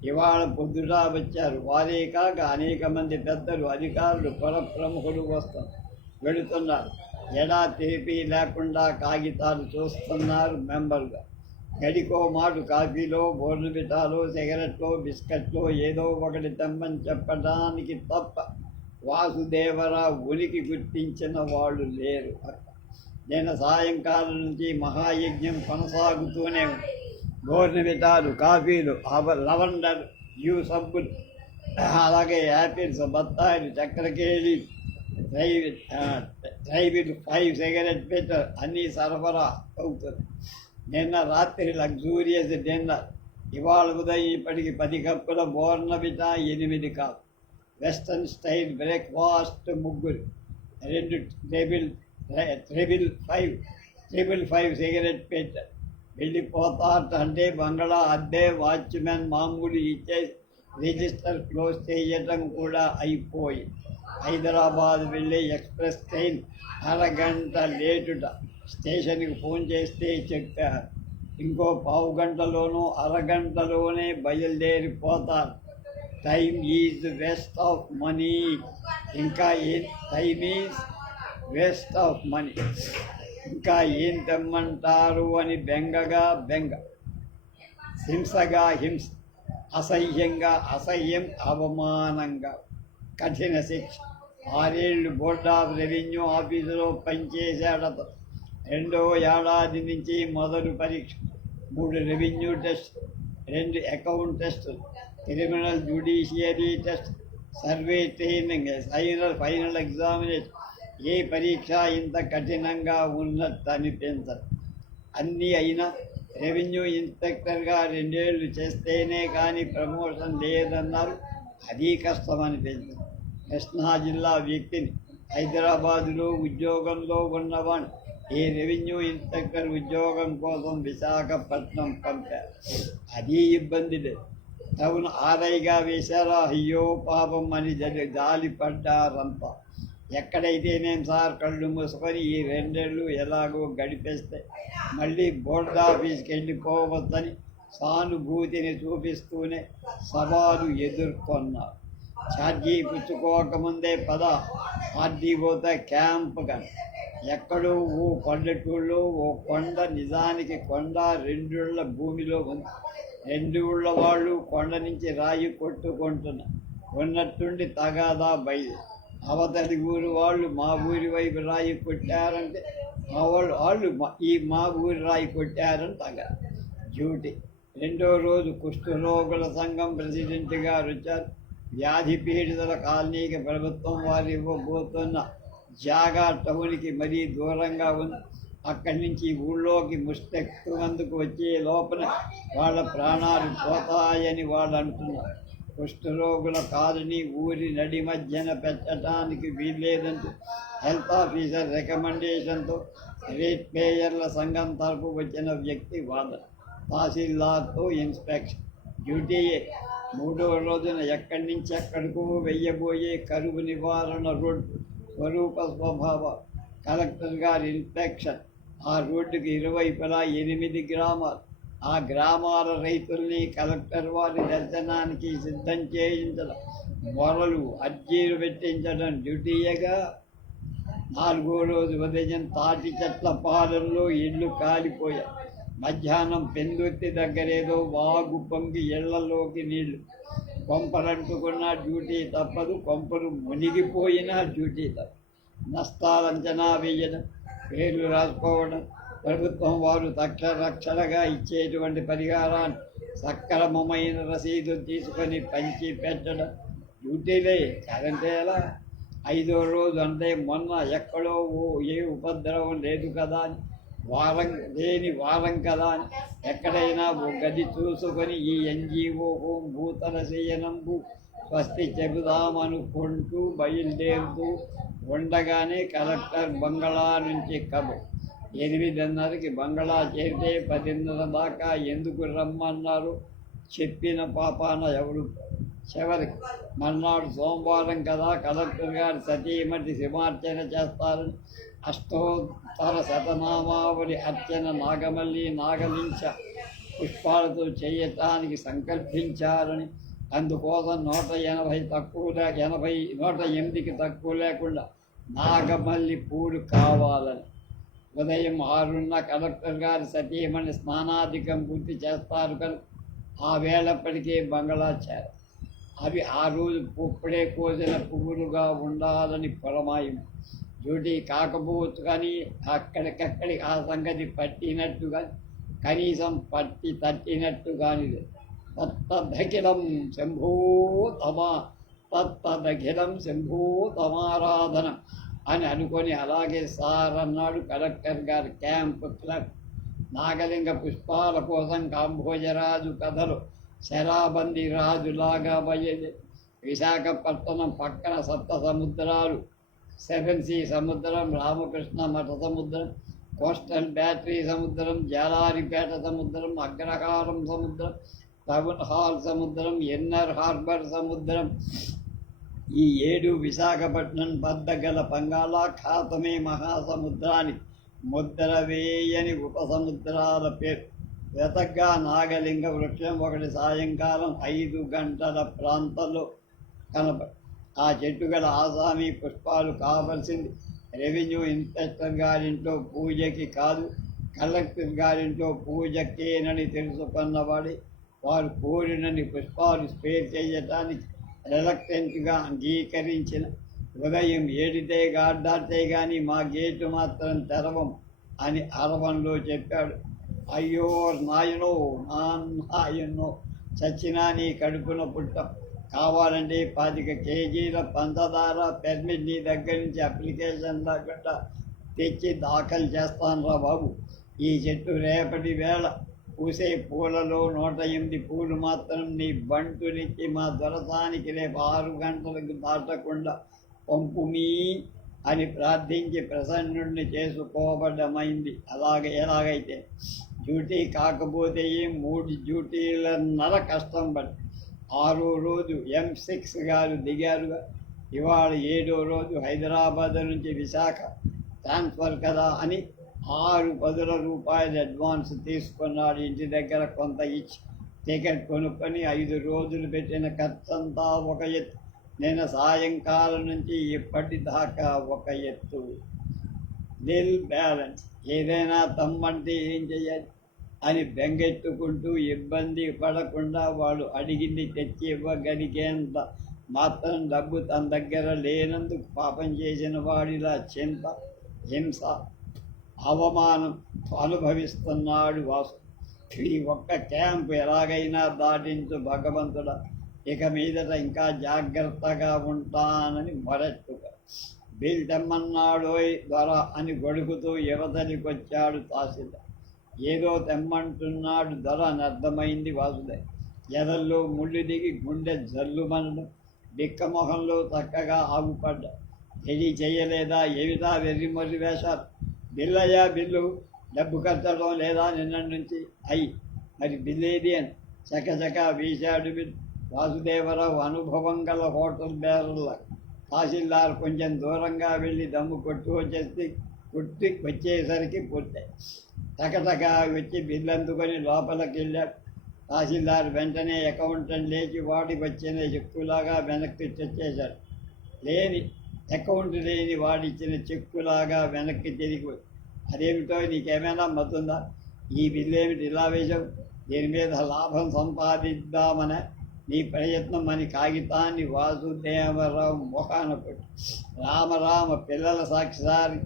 ఇవాళ పొద్దుట వచ్చారు. వారే కాక అనేక మంది పెద్దలు, అధికారులు, పుర ప్రముఖులు వెళుతున్నారు. ఎడా తేపీ లేకుండా కాగితాలు చూస్తున్నారు మెంబర్గా. గడికో మాటు కాఫీలో, బోర్నవిటాలో, సిగరెట్లో, బిస్కెట్లో ఏదో ఒకటి తెమ్మని చెప్పడానికి తప్ప వాసుదేవరావు ఉనికి గుర్తించిన వాళ్ళు లేరు. నిన్న సాయంకాలం నుంచి మహాయజ్ఞం కొనసాగుతూనే ఉంది. బోర్నవిటాలు, కాఫీలు, లవండర్, సబ్బులు, అలాగే యాపిల్స్, బత్తాయిలు, చక్కెరకేళి, ట్రైబిల్ 5 సిగరెట్ పెట్టర్ అన్నీ సరఫరా అవుతుంది. నిన్న రాత్రి లగ్జూరియస్ డిన్నర్. ఇవాళ ఉదయం ఇప్పటికి 10 కప్పుల బోర్నవిటా, 8 కాదు. Western style breakfast 3, 2 triple 5 cigarette పెట్టర్. వెళ్ళిపోతారంటే బంగళా అద్దె, వాచ్మెన్ మామూలు ఇచ్చే రిజిస్టర్ క్లోజ్ చేయటం కూడా అయిపోయి. హైదరాబాద్ వెళ్ళే ఎక్స్ప్రెస్ ట్రైన్ అరగంట లేటుట. స్టేషన్కి ఫోన్ చేస్తే చెప్పారు ఇంకో పావుగంటలోనూ అరగంటలోనే బయలుదేరిపోతారు. Time is waste of money. ఇంకా time is waste of money. ఇంకా ఏం తెమ్మంటారు అని బెంగగా బెంగ, హింసగా హింస, అసహ్యంగా అసహ్యం, అవమానంగా కఠిన శిక్ష. 6 ఏళ్ళు బోర్డ్ ఆఫ్ రెవెన్యూ ఆఫీసులో పనిచేశాడత. 2వ ఏడాది నుంచి మొదలు పరీక్ష. 3 రెవెన్యూ టెస్ట్, 2 అకౌంట్ టెస్టులు, criminal judiciary test, survey training, final examination. ఏ పరీక్ష ఇంత కఠినంగా ఉన్నట్టు అనిపించదు. అన్నీ అయినా రెవెన్యూ ఇన్స్పెక్టర్గా 2 ఏళ్ళు చేస్తేనే కానీ ప్రమోషన్ లేదన్నారు. అది కష్టం అనిపించింది. కృష్ణా జిల్లా వ్యక్తిని హైదరాబాదులో ఉద్యోగంలో ఉన్నవాడిని ఈ రెవెన్యూ ఇన్స్పెక్టర్ ఉద్యోగం కోసం విశాఖపట్నం పంపారు. అది ఇబ్బంది లేదు. టౌన్ ఆర్ఐగా వేశారా, అయ్యో పాపం అని జాలి పడ్డారంతా. ఎక్కడైతేనేం సార్, కళ్ళు మూసుకొని ఈ 2 ఏళ్ళు ఎలాగో గడిపేస్తే మళ్ళీ బోర్డ్ ఆఫీస్కి వెళ్ళిపోవచ్చని సానుభూతిని చూపిస్తూనే సవాలు ఎదుర్కొన్నారు. ఛార్జీ పుచ్చుకోకముందే పద ఆర్డీఓతో క్యాంప్ కానీ. ఎక్కడో ఓ పల్లెటూళ్ళలో ఓ కొండ, నిజానికి కొండ 2 ఊళ్ళ భూమిలో ఉంది. 2 ఊళ్ళ వాళ్ళు కొండ నుంచి రాయి కొట్టుకుంటున్నారు. ఉన్నట్టుండి తగాదా బయలు. అవతలి ఊరు వాళ్ళు మా ఊరి వైపు రాయి కొట్టారంటే వాళ్ళు మా ఊరి రాయి కొట్టారని తగ డ్యూటీ. 2వ రోజు కుష్ఠరోగుల సంఘం ప్రెసిడెంట్ గారు వచ్చారు. వ్యాధి పీడితుల కాలనీకి ప్రభుత్వం వారు ఇవ్వబోతున్న జాగా టౌన్కి మరీ దూరంగా ఉంది. అక్కడి నుంచి ఊళ్ళోకి ముష్టెక్కుమందుకు వచ్చే లోపల వాళ్ళ ప్రాణాలు పోతాయని వాళ్ళు అంటున్నారు. కుష్ఠరోగుల కాలనీ ఊరి నడి మధ్యన పెట్టడానికి వీల్లేదంటూ హెల్త్ ఆఫీసర్ రికమెండేషన్తో రేట్ పేయర్ల సంఘం తరపు వచ్చిన వ్యక్తి వాదన. తహసీల్దార్తో ఇన్స్పెక్షన్ డ్యూటీయే. 3వ రోజున ఎక్కడి నుంచి ఎక్కడికో వెయ్యబోయే కరువు నివారణ రోడ్డు స్వరూప స్వభావ. కలెక్టర్ గారి ఇన్స్పెక్షన్. ఆ రోడ్డుకి ఇరువైపులా 8 గ్రామాలు. ఆ గ్రామాల రైతుల్ని కలెక్టర్ వారి దర్శనానికి సిద్ధం చేయించడం, మొరలు అర్జీలు పెట్టించడం డ్యూటీయగా. 4వ రోజు ఉదయం తాటి చెట్ల పాలనలో ఇళ్ళు కాలిపోయాయి. మధ్యాహ్నం పెందుర్తి దగ్గరేదో వాగు పొంగి ఇళ్లలోకి నీళ్లు. కొంపలంటుకున్న డ్యూటీ తప్పదు, కొంపలు మునిగిపోయినా డ్యూటీ తప్పదు. నష్టాలు అంచనా వేయడం, పేర్లు రాసుకోవడం, ప్రభుత్వం వారు రక్షణగా ఇచ్చేటువంటి పరిహారాన్ని సక్రమమైన రసీదు తీసుకొని పంచి పెట్టడం డ్యూటీలే. కరెంటే ఎలా? 5వ రోజు అంటే మొన్న ఎక్కడో ఏ ఉపద్రవం లేదు కదా అని వారం కదా అని ఎక్కడైనా ఓ గది చూసుకొని ఈ ఎన్జిఓ హోం భూతల శయనంబు స్వస్తి చెబుదామనుకుంటూ బయలుదేరుతూ ఉండగానే కలెక్టర్ బంగళా నుంచి కబురు. 8:30కి బంగళా చేరితే 10:30 దాకా ఎందుకు రమ్మన్నారు చెప్పిన పాపాన ఎవడు. చివరికి మర్నాడు సోమవారం కదా, కలెక్టర్ గారు సతీమణి శివార్చన చేస్తారని అష్టోత్తర శతనామావళి అర్చన నాగమల్లి నాగలించ పుష్పాలతో చేయటానికి సంకల్పించారని, అందుకోసం 108కి తక్కువ లేకుండా నాగమల్లి పూలు కావాలని. ఉదయం 6:00 కలెక్టర్ గారు సతీమణి స్నానాధికం పూర్తి చేస్తారు కనుక ఆ వేళప్పటికే బంగళా చేర. అవి ఆ రోజు ఇప్పుడే కోసిన పువ్వులుగా ఉండాలని పొరమాయం. డ్యూటీ కాకపోవచ్చు కానీ అక్కడికక్కడికి ఆ సంగతి పట్టినట్టు కానీ కనీసం తట్టినట్టు కానీ తత్తదఖిలం శంభో తమారాధనం అని అనుకొని అలాగే సార్ అన్నాడు కలెక్టర్ గారు. Camp clerk. నాగలింగ పుష్పాల కోసం కాంభోజరాజు కథలు శరాబందీ రాజులాగా బయలు. విశాఖపట్నం పక్కన 7 సముద్రాలు, 7 సీ సముద్రం, రామకృష్ణ మఠ సముద్రం, కోస్టల్ బ్యాటరీ సముద్రం, జాలారిపేట సముద్రం, అగ్రహారం సముద్రం, టౌన్ హాల్ సముద్రం, ఇన్నర్ హార్బర్ సముద్రం. ఈ 7 విశాఖపట్నం వద్ద గల బంగాళాఖాతమే మహాసముద్రానికి ముద్ర వేయని ఉపసముద్రాల పేరు. వెతగ్గా నాగలింగ వృక్షం ఒకటి సాయంకాలం 5 గంటల ప్రాంతంలో కనపడి. ఆ చెట్టు గల ఆసామీ పుష్పాలు కావలసింది రెవెన్యూ ఇన్స్పెక్టర్ గారింట్లో పూజకి కాదు, కలెక్టర్ గారింట్లో పూజకేనని తెలుసుకున్నవాడి వారు కోరినని పుష్పాలు స్పేర్ చేయటానికి రిలక్టెంట్గా అంగీకరించిన ఉదయం 7 దాటితే కానీ మా గేటు మాత్రం తెరవం అని అరవంలో చెప్పాడు. అయ్యో నాయనో, నాయనో, చచ్చినా నీ కడుపున పుట్టం. కావాలంటే 25 కేజీల పంచదార పెర్మిట్ నీ దగ్గర నుంచి అప్లికేషన్ లేకుండా తెచ్చి దాఖలు చేస్తాను రా బాబు. ఈ చెట్టు రేపటి వేళ పూసే పూలలో 108 పూలు మాత్రం నీ బంటునికి మా దొరసానికి రేపు 6 గంటలకు దాటకుండా పంపుమీ అని ప్రార్థించి ప్రసన్నుడిని చేసుకోబడ్డమైంది. ఎలాగైతే డ్యూటీ కాకపోతే 3 డ్యూటీలన్నర కష్టం పడి 6వ రోజు M6 గారు దిగారుగా. ఇవాళ 7వ రోజు హైదరాబాద్ నుంచి విశాఖ ట్రాన్స్ఫర్ కదా అని 6 రూపాయలు అడ్వాన్స్ తీసుకున్నాడు. ఇంటి దగ్గర కొంత ఇచ్చి టికెట్ కొనుక్కొని 5 రోజులు పెట్టిన ఖర్చంతా ఒక ఎత్తు. నేను సాయంకాలం నుంచి ఇప్పటిదాకా ఒక ఎత్తు. నిల్ బ్యాలెన్స్. ఏదైనా తమ్మంటే ఏం చెయ్యాలి అని బెంగెట్టుకుంటూ ఇబ్బంది పడకుండా వాడు అడిగింది తెచ్చి ఇవ్వగలిగేంత మాత్రం డబ్బు తన దగ్గర లేనందుకు పాపం చేసిన వాడిలా చింత, హింస, అవమానం అనుభవిస్తున్నాడు వాసు. ఈ ఒక్క క్యాంపు ఎలాగైనా దాటించు భగవంతుడా, ఇక మీదట ఇంకా జాగ్రత్తగా ఉంటానని మొరట్టుగా. బిల్ తెమ్మన్నాడోయ్ దొర అని గొడుగుతూ యువతలికొచ్చాడు తహసీల్దార్. ఏదో తెమ్మంటున్నాడు దొర అని అర్థమైంది వాసుదేవ్. ఎదల్లో ముళ్ళు దిగి గుండె జల్లుమనడం, బిక్కమొహంలో చక్కగా ఆగుపడ్డా. రెడీ చేయలేదా ఏమిటా వెర్రిమొర్రి వేశారు? బిల్లయ్యా బిల్లు, డబ్బు కట్టడం లేదా నిన్న నుంచి? మరి బిల్లేది అని చకచకా వీశాడు బిల్లు. వాసుదేవరావు అనుభవం గల హోటల్ బేరర్ల. తహసీల్దార్ కొంచెం దూరంగా వెళ్ళి దమ్ము వచ్చేసరికి పూర్తయి. టకటకా వచ్చి బిల్లు అందుకొని లోపలికి వెళ్ళాడు. తహసీల్దార్ వెంటనే అకౌంటెంట్ లేచి వాడికి వచ్చిన చెక్కులాగా వెనక్కి తెచ్చేశాడు. అకౌంట్ లేని వాడిచ్చిన చెక్కులాగా వెనక్కి తిరిగి, అదేమిటో నీకేమైనా మతుందా? ఈ బిల్లు ఏమిటి ఇలా వేశావు? దీని మీద లాభం సంపాదిద్దామనే నీ ప్రయత్నం అని కాగితాన్ని వాసుదేవరావు మొఖాన పెట్టి, రామరామ పిల్లల సాక్షిసారి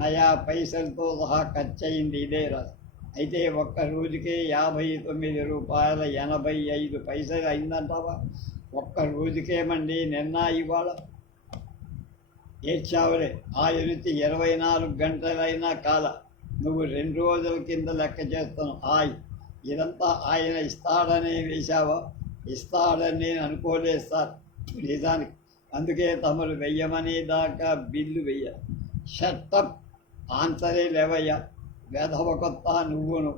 నయా పైసలతో సహా ఖర్చయింది ఇదే రాదు. అయితే ఒక్క రోజుకే 59 రూపాయల 85 పైసలు అయిందంటావా? ఒక్క రోజుకేమండి, నిన్న ఇవాళ ఏడ్చావులే. ఆ యూనిట్ 24 గంటలైనా కాల. నువ్వు 2 రోజుల కింద లెక్క చేస్తున్నావు. ఇదంతా ఆయన ఇస్తాడనే వేశావా? ఇస్తాడని నేను అనుకోలేదు సార్ నిజానికి. అందుకే తమరు వెయ్యమనే దాకా బిల్లు వెయ్యాలి. షట్టప్, ఆన్సరే లేవయ్యా. వెధవ కొత్త నువ్వును.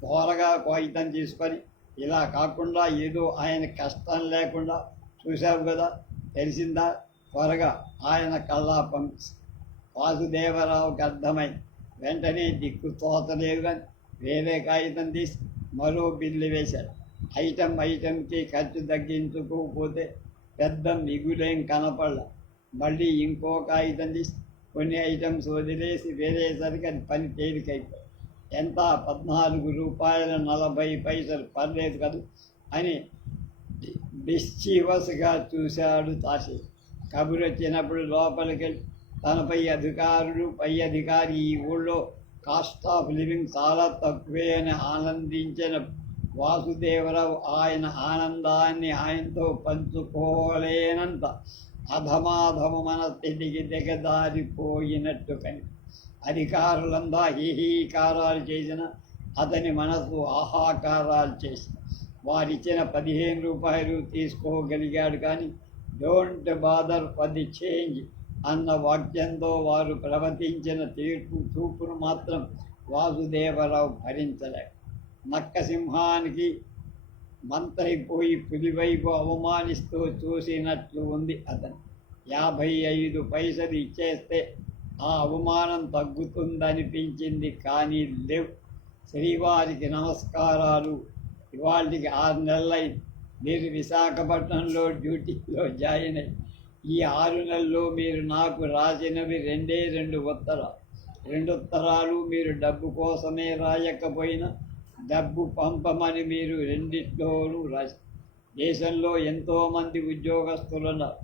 త్వరగా కాగితం తీసుకొని, ఇలా కాకుండా ఏదో ఆయన కష్టం లేకుండా చూశావు కదా, తెలిసిందా? త్వరగా ఆయన కళ్ళా పంపి. వాసుదేవరావుకి అర్థమైంది. వెంటనే దిక్కు తోతలేవు కానీ వేరే కాగితం తీసి మరో బిల్లు వేశాడు. ఐటంకి ఖర్చు తగ్గించుకోకపోతే పెద్ద మిగులేం కనపడల. మళ్ళీ ఇంకో కాగితం తీసి కొన్ని ఐటమ్స్ వదిలేసి వేరేసరికి అది పని తేలికైపోయి. ఎంత? 14 రూపాయల 40 పైసలు. పర్లేదు కదూ అని మిస్చీవస్గా చూశాడు తహసీల్. కబురు వచ్చినప్పుడు లోపలికి వెళ్ళి తనపై అధికారులు, పై అధికారి ఈ ఊళ్ళో కాస్ట్ ఆఫ్ లివింగ్ చాలా తక్కువే అని ఆనందించిన వాసుదేవరావు ఆయన ఆనందాన్ని ఆయనతో పంచుకోలేనంత అధమాధమ మన స్థితికి దిగదారిపోయినట్టు కని అధికారులందా హీహీకారాలు చేసిన అతని మనసు ఆహాకారాలు చేసిన. వారిచ్చిన 15 రూపాయలు తీసుకోగలిగాడు కానీ don't bother for the change అన్న వాక్యంతో వారు ప్రవర్తించిన చూపును మాత్రం వాసుదేవరావు భరించలేడు. నక్కసింహానికి మంత్రైపోయి పులివైపు అవమానిస్తూ చూసినట్లు ఉంది అతను. 55 పైసలు ఇచ్చేస్తే ఆ అవమానం తగ్గుతుందనిపించింది కానీ లేవు. శ్రీవారికి నమస్కారాలు. ఇవాళకి 6 నెలలైంది. మీరు విశాఖపట్నంలో డ్యూటీలో జాయిన్ అయ్యి ఈ 6 నెలల్లో మీరు నాకు రాసినవి 2 ఉత్తరాలు. 2 ఉత్తరాలు మీరు డబ్బు కోసమే రాయకపోయినా డబ్బు పంపమని మీరు రెండిట్లోనూ రాసి. దేశంలో ఎంతోమంది ఉద్యోగస్తులున్నారు.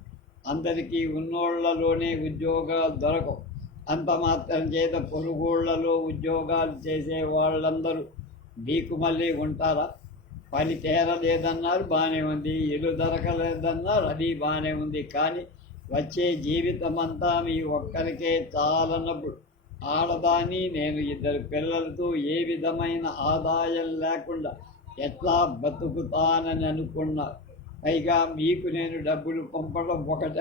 అందరికీ ఉన్నోళ్లలోనే ఉద్యోగాలు దొరకవు. అంత మాత్రం చేత పొరుగుళ్లలో ఉద్యోగాలు చేసే వాళ్ళందరూ మీకు మళ్ళీ ఉంటారా? పని తేరలేదన్నారు, బాగానే ఉంది. ఇల్లు దొరకలేదన్నారు, అది బాగానే ఉంది. కానీ వచ్చే జీవితం అంతా మీ ఒక్కరికే చాలన్నప్పుడు ఆడదాని నేను 2 పిల్లలతో ఏ విధమైన ఆదాయం లేకుండా ఎట్లా బతుకుతానని అనుకున్నారు. పైగా మీకు నేను డబ్బులు పంపడం ఒకట,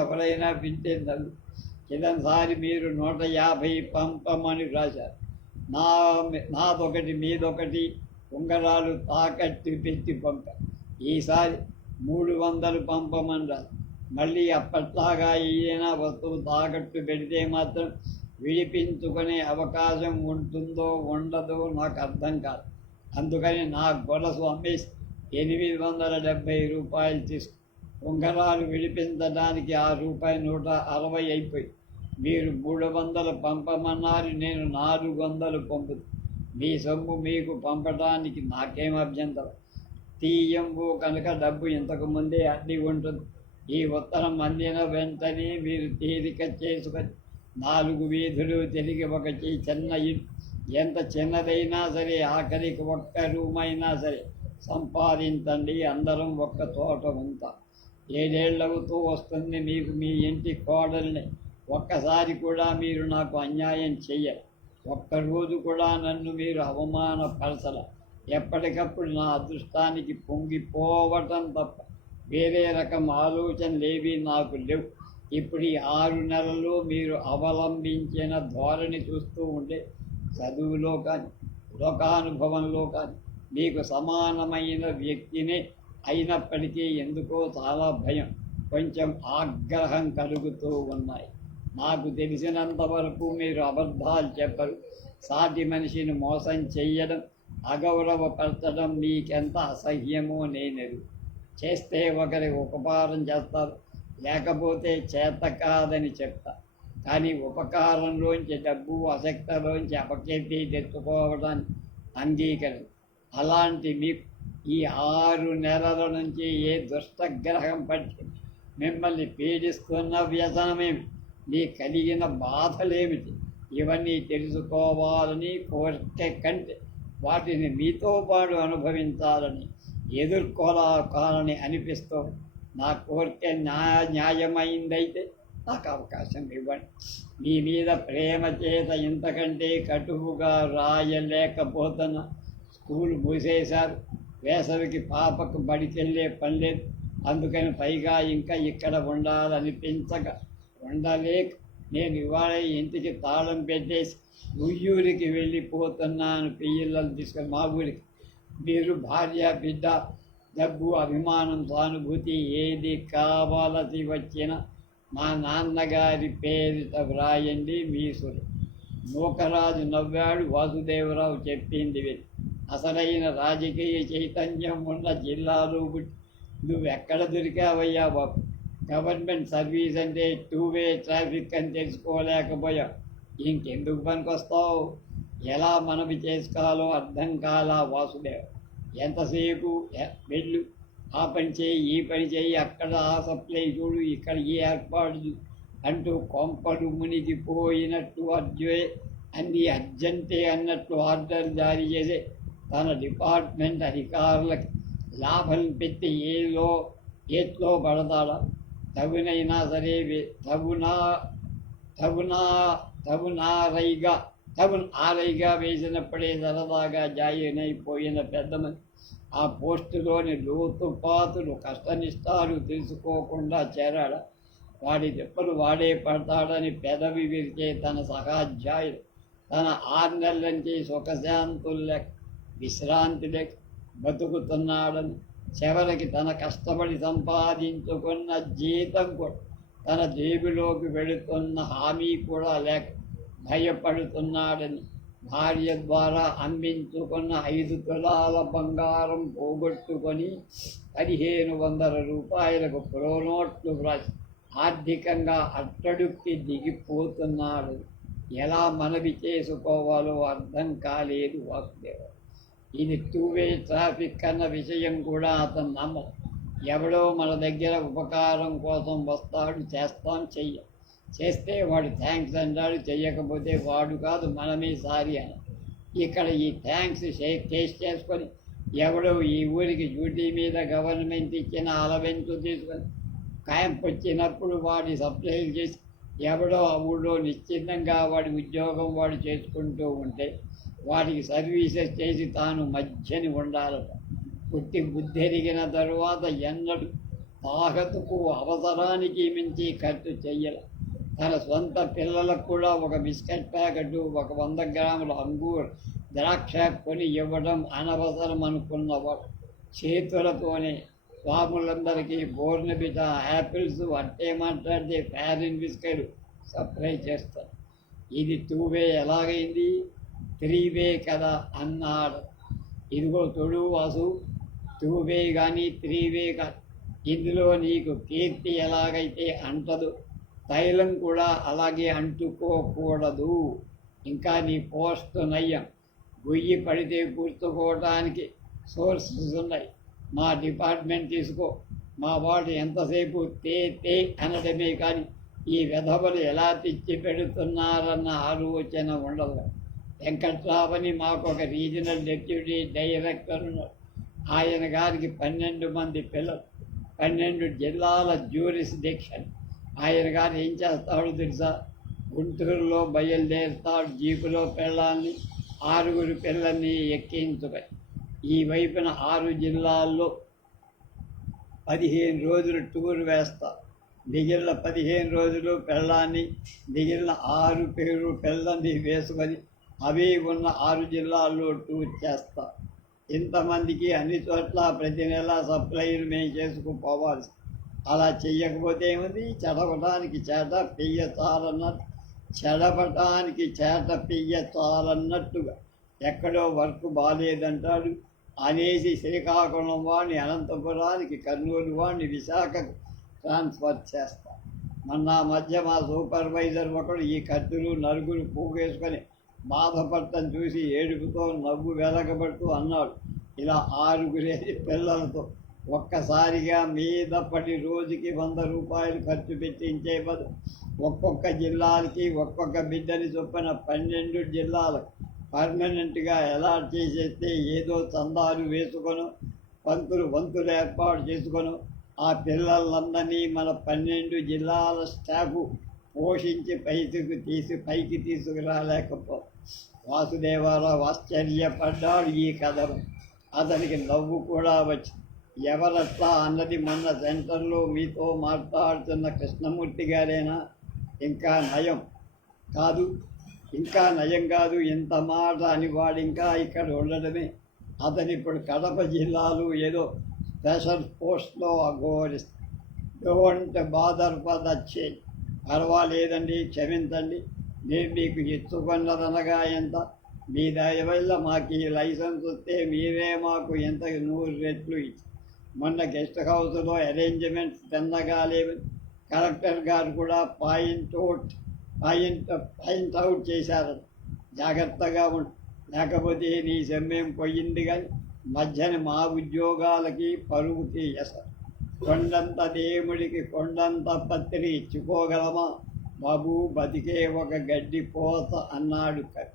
ఎవరైనా వింటే నవ్వు. కిందసారి మీరు 150 పంపమని రాశారు. నాదొకటి మీదొకటి ఉంగరాలు తాకట్టు పెట్టి పంపారు. ఈసారి 300 పంపమని రాదు. మళ్ళీ అప్పట్లాగా ఏదైనా వస్తువు తాకట్టు పెడితే మాత్రం విడిపించుకునే అవకాశం ఉంటుందో ఉండదో నాకు అర్థం కాదు. అందుకని నా గొడసు అమ్మేసి 870 రూపాయలు తీసుకు ఉంగరాలు విడిపించడానికి ఆ రూపాయి 160 అయిపోయి. మీరు 300 పంపమన్నారు, నేను 400 పంపుతాను. మీ సొమ్ము మీకు పంపడానికి నాకేం అభ్యంతరం. తీయంబు కనుక డబ్బు ఇంతకుముందే అడ్డి ఉంటుంది. ఈ ఉత్తరం అందిన వెంటనే మీరు తీరిక చేసుకొని 4 వీధులు తిరిగి ఒక చిన్న ఇల్లు, ఎంత చిన్నదైనా సరే, ఆఖరికి ఒక్క రూమైనా సరే సంపాదించండి. అందరం ఒక్క చోట ఉంటాం. 7 ఏళ్ళవుతూ వస్తుంది మీకు మీ ఇంటి కోడల్ని. ఒక్కసారి కూడా మీరు నాకు అన్యాయం చెయ్యరు. ఒక్కరోజు కూడా నన్ను మీరు అవమానపరచల. ఎప్పటికప్పుడు నా అదృష్టానికి పొంగిపోవటం తప్ప వేరే రకం ఆలోచనలేవి నాకు లేవు. ఇప్పుడు ఈ 6 నెలల్లో మీరు అవలంబించిన ధోరణి చూస్తూ ఉంటే చదువులో కానీ లోకానుభవంలో కానీ మీకు సమానమైన వ్యక్తినే అయినప్పటికీ ఎందుకో చాలా భయం, కొంచెం ఆగ్రహం కలుగుతూ ఉన్నాయి. నాకు తెలిసినంతవరకు మీరు అబద్ధాలు చెప్పరు. సాటి మనిషిని మోసం చెయ్యడం, అగౌరవపరచడం మీకెంత అసహ్యమో నేనెరు. చేస్తే ఒకరి ఉపకారం చేస్తారు, లేకపోతే చేత కాదని చెప్తా. కానీ ఉపకారంలోంచి డబ్బు, అశక్తలోంచి అపకీర్తి తెచ్చుకోవడానికి అంగీకరణ. అలాంటి మీకు ఈ 6 నెలల నుంచి ఏ దుష్టగ్రహం పట్టి మిమ్మల్ని పీడిస్తున్న వ్యసనమేమి, మీ కలిగిన బాధలేమిటి, ఇవన్నీ తెలుసుకోవాలని కోరిక కంటే వాటిని మీతో పాటు అనుభవించాలని ఎదుర్కోవాలని అనిపిస్తూ నా కోరిక న్యాయమైందైతే నాకు అవకాశం ఇవ్వండి. మీ మీద ప్రేమ చేత ఇంతకంటే కటువుగా రాయలేకపోతున్నా. స్కూల్ మూసేశారు. వేసవికి పాపకు బడికెళ్ళే పని లేదు. అందుకని పైగా ఇంకా ఇక్కడ ఉండాలనిపించక ఉండలేక నేను ఇవాళ ఇంటికి తాళం పెట్టేసి ఉయ్యూరికి వెళ్ళిపోతున్నాను. పిల్లలు తీసుకొని మా ఊరికి. మీరు భార్య, బిడ్డ, డబ్బు, అభిమానం, సానుభూతి ఏది కావాల్సి వచ్చినా మా నాన్నగారి పేరిట వ్రాయండి. మీసులు. నూకరాజు నవ్వాడు. వాసుదేవరావు చెప్పింది విని. అసలైన రాజకీయ చైతన్యం ఉన్న జిల్లాలో నువ్వెక్కడ దొరికావయ్యా బాబు? గవర్నమెంట్ సర్వీస్ అంటే 2-వే ట్రాఫిక్ అని తెలుసుకోలేకపోయావు. ఇంకెందుకు పనికొస్తావు? ఎలా మనవి చేసుకోవాలో అర్థం కాలా వాసుదేవ్. ఎంతసేపు వెళ్ళు, ఆ పని చేయి, ఈ పని చేయి, అక్కడ ఆ సప్లై చూడు, ఇక్కడ ఈ ఏర్పాటు అంటూ కొంపలు మునిగిపోయినట్టు అన్ని అర్జెంటే అన్నట్టు ఆర్డర్ జారీ చేసే తన డిపార్ట్మెంట్ అధికారులకు లాభం పెట్టి ఏట్లో పడతాడా? తగునైనా సరే ఆరైగా వేసినప్పుడే సరదాగా జాయినైపోయిన పెద్దమని ఆ పోస్టులోని లోతుపాతులు కష్టనిష్టాలు తెలుసుకోకుండా చేరాడా? వాడి తిప్పలు వాడే పడతాడని పెదవి విరిచే తన సహాధ్యాయుడు తన 6 నెలల నుంచి సుఖశాంతులు లేక విశ్రాంతి లేక బతుకుతున్నాడని, చివరికి తన కష్టపడి సంపాదించుకున్న జీతం కూడా తన జేబులోకి వెళుతున్న హామీ కూడా లేక భయపడుతున్నాడని, భార్య ద్వారా అమ్మించుకున్న 5 తులాల బంగారం పోగొట్టుకొని 1500 రూపాయలకు ప్రోనోట్లు వ్రాసి ఆర్థికంగా అట్టడుక్కి దిగిపోతున్నాడు. ఎలా మనవి చేసుకోవాలో అర్థం కాలేదు వాసుదేవ. ఇది టూవే ట్రాఫిక్ అన్న విషయం కూడా అతను నమ్మదు. ఎవడో మన దగ్గర ఉపకారం కోసం వస్తాడు, చేస్తాం, చేస్తే వాడు థ్యాంక్స్ అంటాడు, చెయ్యకపోతే వాడు కాదు మనమే సారీ అని. ఇక్కడ ఈ థ్యాంక్స్ టేస్ట్ చేసుకొని ఎవడో ఈ ఊరికి డ్యూటీ మీద గవర్నమెంట్ ఇచ్చిన అలవెన్స్ తీసుకొని క్యాంప్ వచ్చినప్పుడు వాడి సప్లైలు చేసి ఎవడో ఆ ఊళ్ళో నిశ్చితంగా వాడి ఉద్యోగం వాడు చేసుకుంటూ ఉంటే వాడికి సర్వీసెస్ చేసి తాను మధ్యని ఉండాలట. పుట్టి బుద్ధెరిగిన తరువాత ఎన్నడూ తాహతుకు అవసరానికి మించి ఖర్చు చెయ్యాల. తన సొంత పిల్లలకు కూడా ఒక బిస్కెట్ ప్యాకెట్, ఒక 100 గ్రాముల అంగూర్ ద్రాక్ష కొని ఇవ్వడం అనవసరం అనుకున్నవాడు చేతులతోనే స్వాములందరికీ బోర్నబిట, యాపిల్స్, అట్టే మాట్లాడితే ఫారిన్ బిస్కెట్ సప్లై చేస్తారు. ఇది 2 వే ఎలాగైంది? 3 వే కదా అన్నాడు. ఇదిగో తొడు వాసు, 2 వే కానీ 3 వే కాదు. ఇందులో నీకు కీర్తి ఎలాగైతే అంటదు, తైలం కూడా అలాగే అంటుకోకూడదు. ఇంకా నీ పోస్ట్ నయ్యం. గొయ్యి పడితే కూర్చుకోవడానికి సోర్సెస్ ఉన్నాయి. మా డిపార్ట్మెంట్ తీసుకో. మా వాడు ఎంతసేపు తే అనడమే కానీ ఈ వెధవలు ఎలా తెచ్చి పెడుతున్నారన్న ఆలోచన ఉండదు. వెంకట్రావని మాకు ఒక రీజనల్ డెప్యూటీ డైరెక్టర్ ఉన్నాడు. ఆయన గారికి 12 మంది పిల్లలు, 12 జిల్లాల జ్యూరిస్డిక్షన్. ఆయన గారు ఏం చేస్తాడో తెలుసా? గుంటూరులో బయలుదేరుతాడు జీపులో పిల్లల్ని, 6 పిల్లల్ని ఎక్కించుకొని ఈ వైపున 6 జిల్లాల్లో 15 రోజులు టూర్ వేస్తారు. మిగిలిన 15 రోజులు పిల్లాన్ని, మిగిలిన 6 పిల్లల్ని వేసుకొని అవి ఉన్న 6 జిల్లాల్లో టూర్ చేస్తారు. ఇంతమందికి అన్ని చోట్ల ప్రతి నెల సప్లైలు మేము చేసుకుపోవాలి. అలా చెయ్యకపోతే ఏముంది? చెడపడానికి చేట పెయ్య చాలన్నట్టు, చెడపటానికి చేట పెయ్య చాలన్నట్టుగా ఎక్కడో వర్క్ బాగాలేదంటాడు అనేసి శ్రీకాకుళం వాడిని అనంతపురానికి, కర్నూలు వాడిని విశాఖకు ట్రాన్స్ఫర్ చేస్తాం. మొన్న మధ్య మా సూపర్వైజర్ ఒకడు ఈ కత్తులు నలుగురు పోగేసుకొని బాధపడటం చూసి ఏడుపుతో నవ్వు వెలగబడుతూ అన్నాడు, ఇలా 6 పిల్లలతో ఒక్కసారిగా మీద పడి రోజుకి 100 రూపాయలు ఖర్చు పెట్టించే బదులు ఒక్కొక్క జిల్లాలకి ఒక్కొక్క బిడ్డని చొప్పున 12 జిల్లాలకు పర్మనెంట్గా అలాట్ చేసేస్తే ఏదో చందాలు వేసుకొను, వంతులు ఏర్పాటు చేసుకొను ఆ పిల్లలందరినీ మన 12 జిల్లాల స్టాఫ్ పోషించి పైకి తీసుకురాలేకపో. వాసుదేవరావు ఆశ్చర్యపడ్డాడు ఈ కథను. అతనికి నవ్వు కూడా వచ్చింది. ఎవరట్లా అన్నది మొన్న సెంటర్లో మీతో మాట్లాడుతున్న కృష్ణమూర్తి గారేనా? ఇంకా నయం కాదు, ఇంత మాట అని వాడు ఇంకా ఇక్కడ ఉండడమే. అతను ఇప్పుడు కడప జిల్లాలో ఏదో స్పెషల్ పోస్ట్లో అఘోరిస్తాడు. Don't bother for the change. పర్వాలేదండి, క్షమించండి, నేను మీకు ఇచ్చుకున్నదనగా ఎంత? మీ దయ వల్ల మాకు ఈ లైసెన్స్ వస్తే మీరే మాకు ఎంత 100 రెట్లు ఇచ్చి. మొన్న గెస్ట్ హౌస్లో అరేంజ్మెంట్స్ తిన్నగా లేవు. కలెక్టర్ గారు కూడా పాయింట్ అవుట్ చేశారు. జాగ్రత్తగా ఉండు, లేకపోతే నీ సమ్మెం పోయింది. కానీ మధ్యన మా ఉద్యోగాలకి పరుగుకి ఎసరు. కొండంత దేవుడికి కొండంత పత్రి ఇచ్చుకోగలమా బాబు? బతికే ఒక గడ్డి పోత అన్నాడు కవి.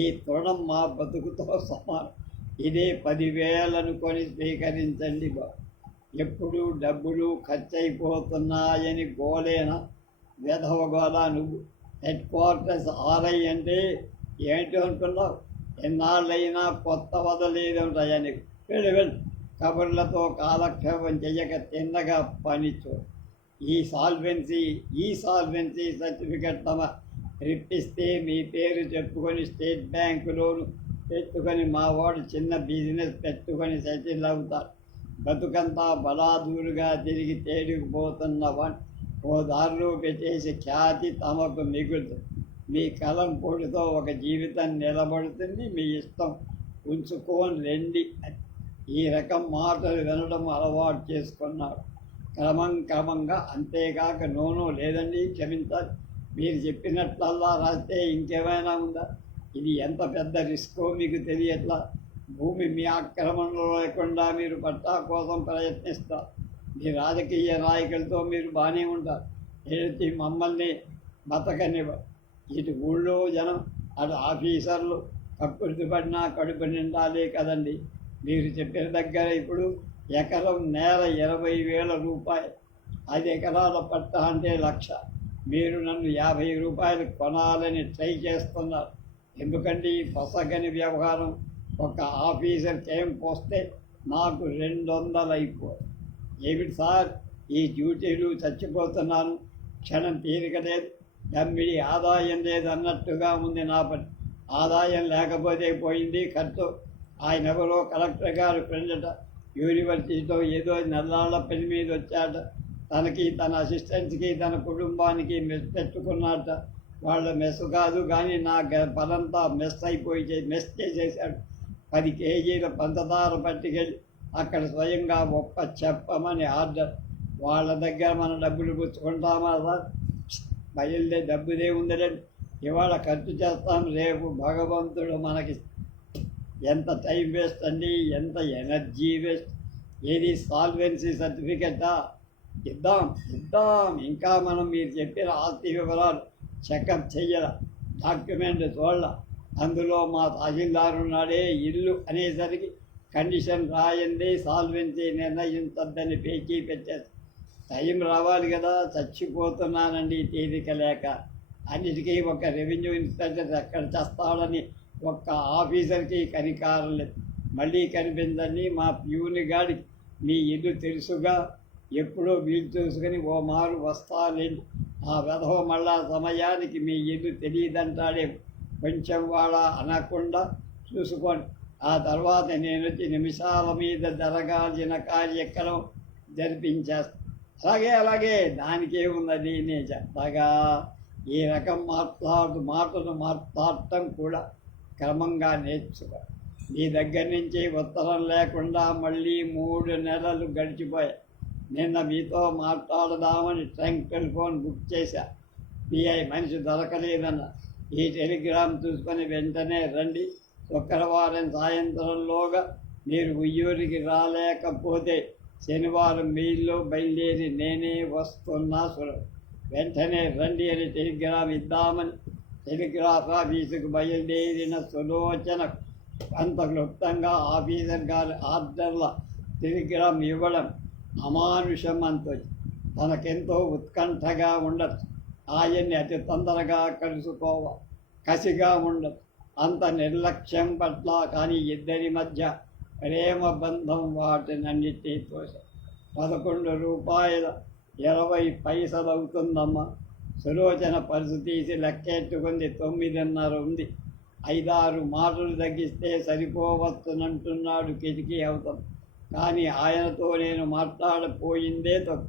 ఈ తృణం మా బతుకుతో సమానం. ఇదే 10,000 కొని స్వీకరించండి బాబు. ఎప్పుడు డబ్బులు ఖర్చయిపోతున్నాయని గోలేనా? వెధవ గోలా నువ్వు. హెడ్ క్వార్టర్స్ ఆర్ఐ అంటే ఏంటి అనుకున్నావు? ఎన్నాళ్ళైనా కొత్త వదలేదు ఉంటాయా నీకు? వెళ్ళు. కబుర్లతో కాలక్షేపం చెయ్యక తిన్నగా పనిచో. ఈ సాల్వెన్సీ సర్టిఫికెట్ తమ రిప్పిస్తే మీ పేరు చెప్పుకొని స్టేట్ బ్యాంకు లోను పెట్టుకొని మా వాడు చిన్న బిజినెస్ పెట్టుకొని సెటిల్ అవుతారు. బతుకంతా బలాదూరుగా తిరిగి తేలిపోతున్నవాడు ఓ దారిలో పెట్టేసి ఖ్యాతి తమకు మిగులుతుంది. మీ కలం పొడితో ఒక జీవితం నిలబడుతుంది. మీ ఇష్టం ఉంచుకోని రండి. ఈ రకం మాటలు వినడం అలవాటు చేసుకున్నాడు. క్రమంగా. అంతేకాక నోను లేదండి క్షమించాలి, మీరు చెప్పినట్లల్లా రాస్తే ఇంకేమైనా ఉందా? ఇది ఎంత పెద్ద రిస్కో మీకు తెలియట్లా. భూమి మీ ఆక్రమణలో లేకుండా మీరు పట్టా కోసం ప్రయత్నిస్తారు. మీ రాజకీయ నాయకులతో మీరు బాగానే ఉంటారు, ఏదైతే మమ్మల్ని బతకనివ్వరు. ఇటు ఊళ్ళో జనం, అటు ఆఫీసర్లు కక్కుర్తి పడినా కడుపు నిండాలే కదండి. మీరు చెప్పిన దగ్గర ఇప్పుడు ఎకరం నేల 20,000 రూపాయలు, 5 ఎకరాల పట్ట అంటే 1,00,000. మీరు నన్ను 50 రూపాయలు కొనాలని ట్రై చేస్తున్నారు. ఎందుకంటే ఈ పొసగని వ్యవహారం. ఒక ఆఫీసర్కి ఏం పోస్తే నాకు 200 అయిపోయి. ఏమిటి సార్ ఈ డ్యూటీలు, చచ్చిపోతున్నాను, క్షణం తీరిక లేదు, దమ్మిడి ఆదాయం లేదు అన్నట్టుగా ఉంది నా పని. ఆదాయం లేకపోతే పోయింది ఖర్చు. ఆయన ఎవరో కలెక్టర్ గారు ఫ్రెండట, యూనివర్సిటీలో ఏదో నెల్లాళ్ళ పని మీద వచ్చాట. తనకి, తన అసిస్టెంట్స్కి, తన కుటుంబానికి మెస్ పెట్టుకున్నట్ట. వాళ్ళ మెస్ కాదు కానీ నా పనంతా మెస్ అయిపోయి మెస్ చేసేసాడు. 10 కేజీల పంచదార పట్టుకెళ్ళి అక్కడ స్వయంగా చెప్పమని ఆర్డర్. వాళ్ళ దగ్గర మన డబ్బులు పుచ్చుకుంటామా సార్? బయలుదే డబ్బుదే ఉందండి. ఇవాళ ఖర్చు చేస్తాం, రేపు భగవంతుడు మనకి. ఎంత టైం వేస్ట్ అండి, ఎంత ఎనర్జీ వేస్ట్. ఏది సాల్వెన్సీ సర్టిఫికెటా? ఇద్దాం. ఇంకా మనం మీరు చెప్పిన ఆస్తి వివరాలు చెకప్ చెయ్యాల, డాక్యుమెంట్ చూడాల. అందులో మా తహసీల్దారు ఉన్నాడే, ఇల్లు అనేసరికి కండిషన్ రాయండి, సాల్వెన్సీ నిర్ణయించద్దని పేచీ పెట్టేసి. టైం రావాలి కదా, చచ్చిపోతున్నానండి తీరిక లేక. అన్నిటికీ ఒక రెవెన్యూ ఇన్స్పెక్టర్ ఎక్కడ చేస్తాడని ఒక్క ఆఫీసర్కి కనికారం లేదు. మళ్ళీ కనిపించండి, మా ప్యూని గాడికి మీ ఇల్లు తెలుసుగా, ఎప్పుడో వీలు చూసుకొని ఓ మారు వస్తాలేండి. ఆ వెధవ మళ్ళా సమయానికి మీ ఇల్లు తెలియదంటాడే. కొంచెం వాళ్ళ అనకుండా చూసుకోండి. ఆ తర్వాత నేను వచ్చి నిమిషాల మీద జరగాల్సిన కార్యక్రమం జరిపించేస్తాను. అలాగే దానికేమున్నది, నేను చెప్తాగా. ఈ రకం మాటలు మాట్లాడటం కూడా క్రమంగా నేర్చుకో. నీ దగ్గర నుంచి ఉత్తరం లేకుండా మళ్ళీ 3 నెలలు గడిచిపోయాయి. నిన్న మీతో మాట్లాడదామని ట్రంక్ టెలిఫోన్ బుక్ చేశా. పిఐ మనిషి దొరకలేదన్న. ఈ టెలిగ్రామ్ చూసుకొని వెంటనే రండి. శుక్రవారం సాయంత్రంలోగా మీరు ఉయ్యూరికి రాలేకపోతే శనివారం మీల్లో బయలుదేరి నేనే వస్తున్నా వెంటనే రండి అని టెలిగ్రామ్ ఇద్దామని టెలిగ్రాఫ్ ఆఫీసుకు బయలుదేరిన సులోచన అంత క్లుప్తంగా ఆఫీసర్ గారి ఆర్డర్ల టెలిగ్రామ్ ఇవ్వడం అమానుషం అంతొచ్చి. తనకెంతో ఉత్కంఠగా ఉండదు. ఆయన్ని అతి తొందరగా కలుసుకోవాలి, కసిగా ఉండదు. అంత నిర్లక్ష్యం పట్ల కానీ ఇద్దరి మధ్య ప్రేమ బంధం వాటినన్నిటి కోసం. 11 రూపాయల 20 అవుతుందమ్మా. సులోచన పరుసు తీసి లెక్కెట్టుకుంది. 9:30 ఉంది. 5-6 మాటలు తగ్గిస్తే సరిపోవచ్చునంటున్నాడు కిటికీ అవతల. కానీ ఆయనతో నేను మాట్లాడపోయిందే తప్పు,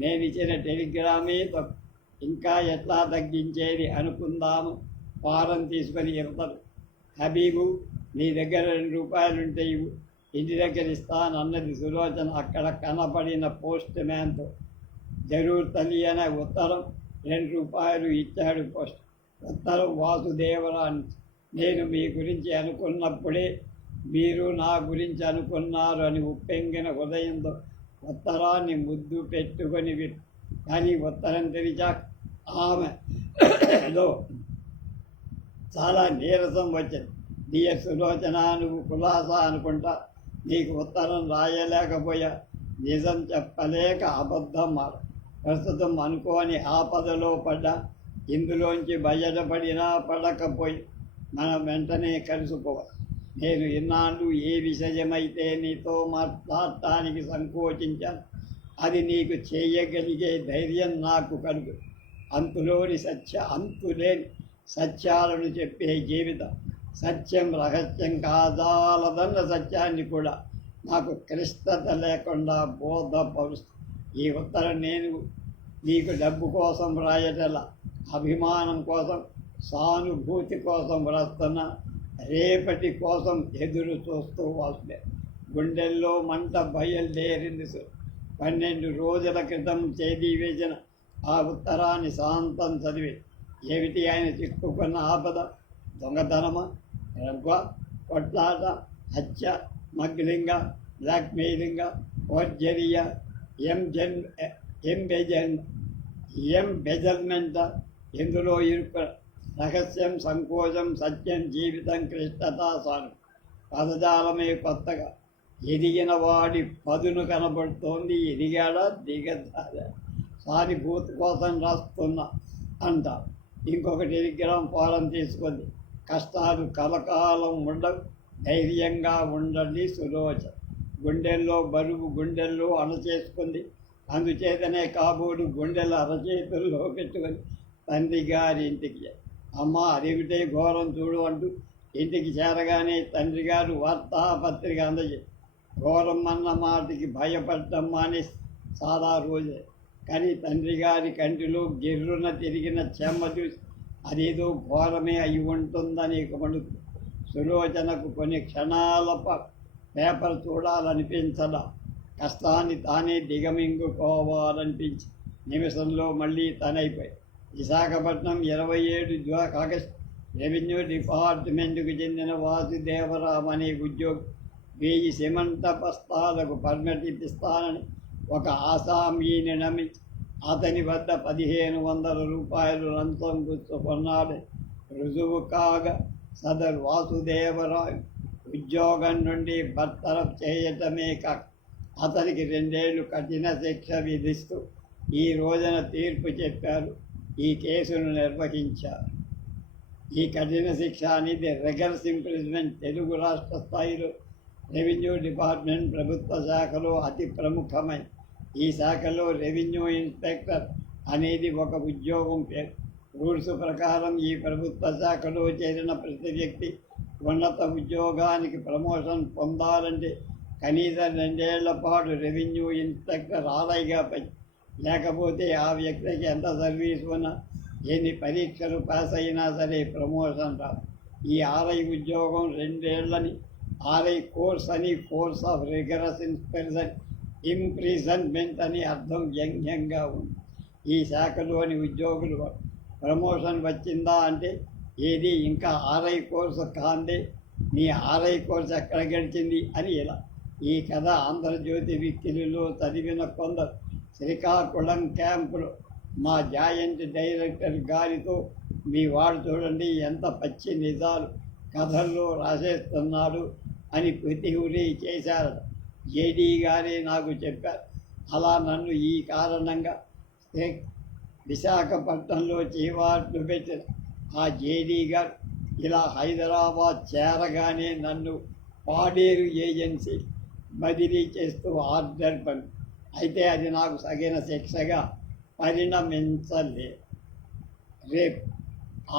నేనిచ్చిన టెలిగ్రామే తప్పు. ఇంకా ఎట్లా తగ్గించేది అనుకుందాము. ఫారం తీసుకొని ఇవ్వతాడు. హబీబు, నీ దగ్గర 2 రూపాయలుంటే ఇవ్వు, ఇంటి దగ్గర ఇస్తానన్నది సులోచన అక్కడ కనపడిన పోస్ట్ మ్యాన్తో. జరూర్ తల్లి అనే ఉత్తరం 2 రూపాయలు ఇచ్చాడు పోస్ట్. ఉత్తరం వాసుదేవరాన్ని. నేను మీ గురించి అనుకున్నప్పుడే మీరు నా గురించి అనుకున్నారు అని ఉప్పెంగిన హృదయంతో ఉత్తరాన్ని ముద్దు పెట్టుకొని కానీ ఉత్తరం తెరిచాక ఆమెలో చాలా నీరసం వచ్చింది. డియర్ సులోచన, నువ్వు కులాసా అనుకుంటా, నీకు ఉత్తరం రాయలేకపోయా, నిజం చెప్పలేక అబద్ధం మాట. ప్రస్తుతం అనుకోని ఆపదలో పడ్డా, ఇందులోంచి బయటపడినా పడకపోయి మనం వెంటనే కలుసుకోవాలి. నేను ఇన్నాళ్ళు ఏ విషయమైతే నీతో మాట్లాడటానికి సంకోచించాను, అది నీకు చేయగలిగే ధైర్యం నాకు కలుగు. అంతులేని సత్యాలను చెప్పే జీవితం. సత్యం రహస్యం కాదాలదన్న సత్యాన్ని కూడా నాకు క్లిష్టత లేకుండా బోధపరుస్తుంది. ఈ ఉత్తరం నేను నీకు డబ్బు కోసం రాయటలా, అభిమానం కోసం, సానుభూతి కోసం వ్రాస్తున్నా. రేపటి కోసం ఎదురు చూస్తూ వస్తే గుండెల్లో మంట బయలుదేరింది. 12 రోజుల క్రితం తేదీ వేసిన ఆ ఉత్తరాన్ని శాంతం చదివి, ఏమిటి ఆయన చిక్కుకున్న ఆపద? దొంగతనమా, రవ్వ, కొట్లాట, హత్య, స్మగ్లింగ, బ్లాక్మెయిలింగ, ఫోర్జరీయ, ఎంబెజల్మెంట? ఇందులో ఇరుకు రహస్యం, సంకోచం, సత్యం, జీవితం, క్లిష్టత, సాను. పదజాలమే కొత్తగా ఎదిగిన వాడి పదును కనబడుతోంది. ఎదిగాడా, దిగజాడా? సానుభూతి కోసం రాస్తున్నా అంట. ఇంకొక టెలిగ్రామ్ ఫారం తీసుకుంది. కష్టాలు కలకాలం ఉండవు, ధైర్యంగా ఉండండి సులోచన. గుండెల్లో బరువు గుండెల్లో అణచేసుకుంది. అందుచేతనే కాబోలు గుండెల అరచేతుల్లో పెట్టుకొని తండ్రి గారి ఇంటికి, అమ్మ అదేమిటే ఘోరం చూడు అంటూ ఇంటికి చేరగానే తండ్రి గారు వార్తాపత్రిక అందజేసి, ఘోరం అన్న మాటకి భయపడటం మానేసి చాలా రోజే. కానీ తండ్రి గారి కంటిలో గిర్రున తిరిగిన చెమ్మ చూసి అదేదో ఘోరమే అయి ఉంటుందని మణుకు. సులోచనకు కొన్ని క్షణాల పేపర్ చూడాలనిపించదా, కష్టాన్ని తానే దిగమింగుకోవాలనిపించి నిమిషంలో మళ్ళీ తనైపోయి. విశాఖపట్నం 27 ఆగస్టు. రెవెన్యూ డిపార్ట్మెంటుకు చెందిన వాసుదేవరావు అనే ఉద్యోగి 1000 సిమెంట బస్తాలకు పర్మిట్ ఇప్పిస్తానని ఒక ఆసామీని నమ్మించి అతని వద్ద 1500 రూపాయలు లంచం పుచ్చుకున్నాడు. రుజువు కాగా సదరు వాసుదేవరావు ఉద్యోగం నుండి బర్తరఫ్ చేయటమే కాక అతనికి 2 ఏళ్ళు కఠిన శిక్ష విధిస్తూ ఈ రోజున తీర్పు చెప్పారు. ఈ కేసును నిర్వహించారు. ఈ కఠిన శిక్ష అనేది రిగర్స్ ఇంప్రిజ్మెంట్ తెలుగు రాష్ట్ర స్థాయిలో రెవెన్యూ డిపార్ట్మెంట్ ప్రభుత్వ శాఖలో అతి ప్రముఖమైన ఈ శాఖలో రెవెన్యూ ఇన్స్పెక్టర్ అనేది ఒక ఉద్యోగం పేరు. రూల్స్ ప్రకారం ఈ ప్రభుత్వ శాఖలో చేరిన ప్రతి వ్యక్తి ఉన్నత ఉద్యోగానికి ప్రమోషన్ పొందాలంటే కనీసం 2 ఏళ్ల పాటు రెవెన్యూ ఇన్స్పెక్టర్ ఆదాయిగా పని, లేకపోతే ఆ వ్యక్తికి ఎంత సర్వీస్ ఉన్నా, ఎన్ని పరీక్షలు పాస్ అయినా సరే ప్రమోషన్ రాదు. ఈ ఆర్ఐ ఉద్యోగం 2 ఏళ్ళని ఆర్ఐ కోర్స్ అని, కోర్స్ ఆఫ్ రిగరస్ ఇంప్రిజన్మెంట్ అని అర్థం వ్యంగ్యంగా ఉంది. ఈ శాఖలోని ఉద్యోగులు ప్రమోషన్ వచ్చిందా అంటే, ఏది ఇంకా ఆర్ఐ కోర్సు కాందే, నీ ఆర్ఐ కోర్సు ఎక్కడ గడిచింది అని ఇలా. ఈ కథ ఆంధ్రజ్యోతి వీక్లీలో చదివిన కొందరు శ్రీకాకుళం క్యాంపులో మా జాయింట్ డైరెక్టర్ గారితో, మీ వాడు చూడండి ఎంత పచ్చి నిజాలు కథల్లో రాసేస్తున్నాడు అని ప్రతిహురి చేశారట. జేడీ గారే నాకు చెప్పారు. అలా నన్ను ఈ కారణంగా విశాఖపట్నంలో చీవాట్లు పెట్టిన ఆ జేడీ గారు ఇలా హైదరాబాద్ చేరగానే నన్ను పాడేరు ఏజెన్సీ బదిలీ చేస్తూ ఆర్డర్ పంపి, అయితే అది నాకు తగిన శిక్షగా పరిణమించలేదు. రేపు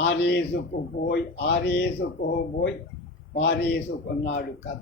ఆరేసుకోబోయి పారేసుకున్నాడు కథ.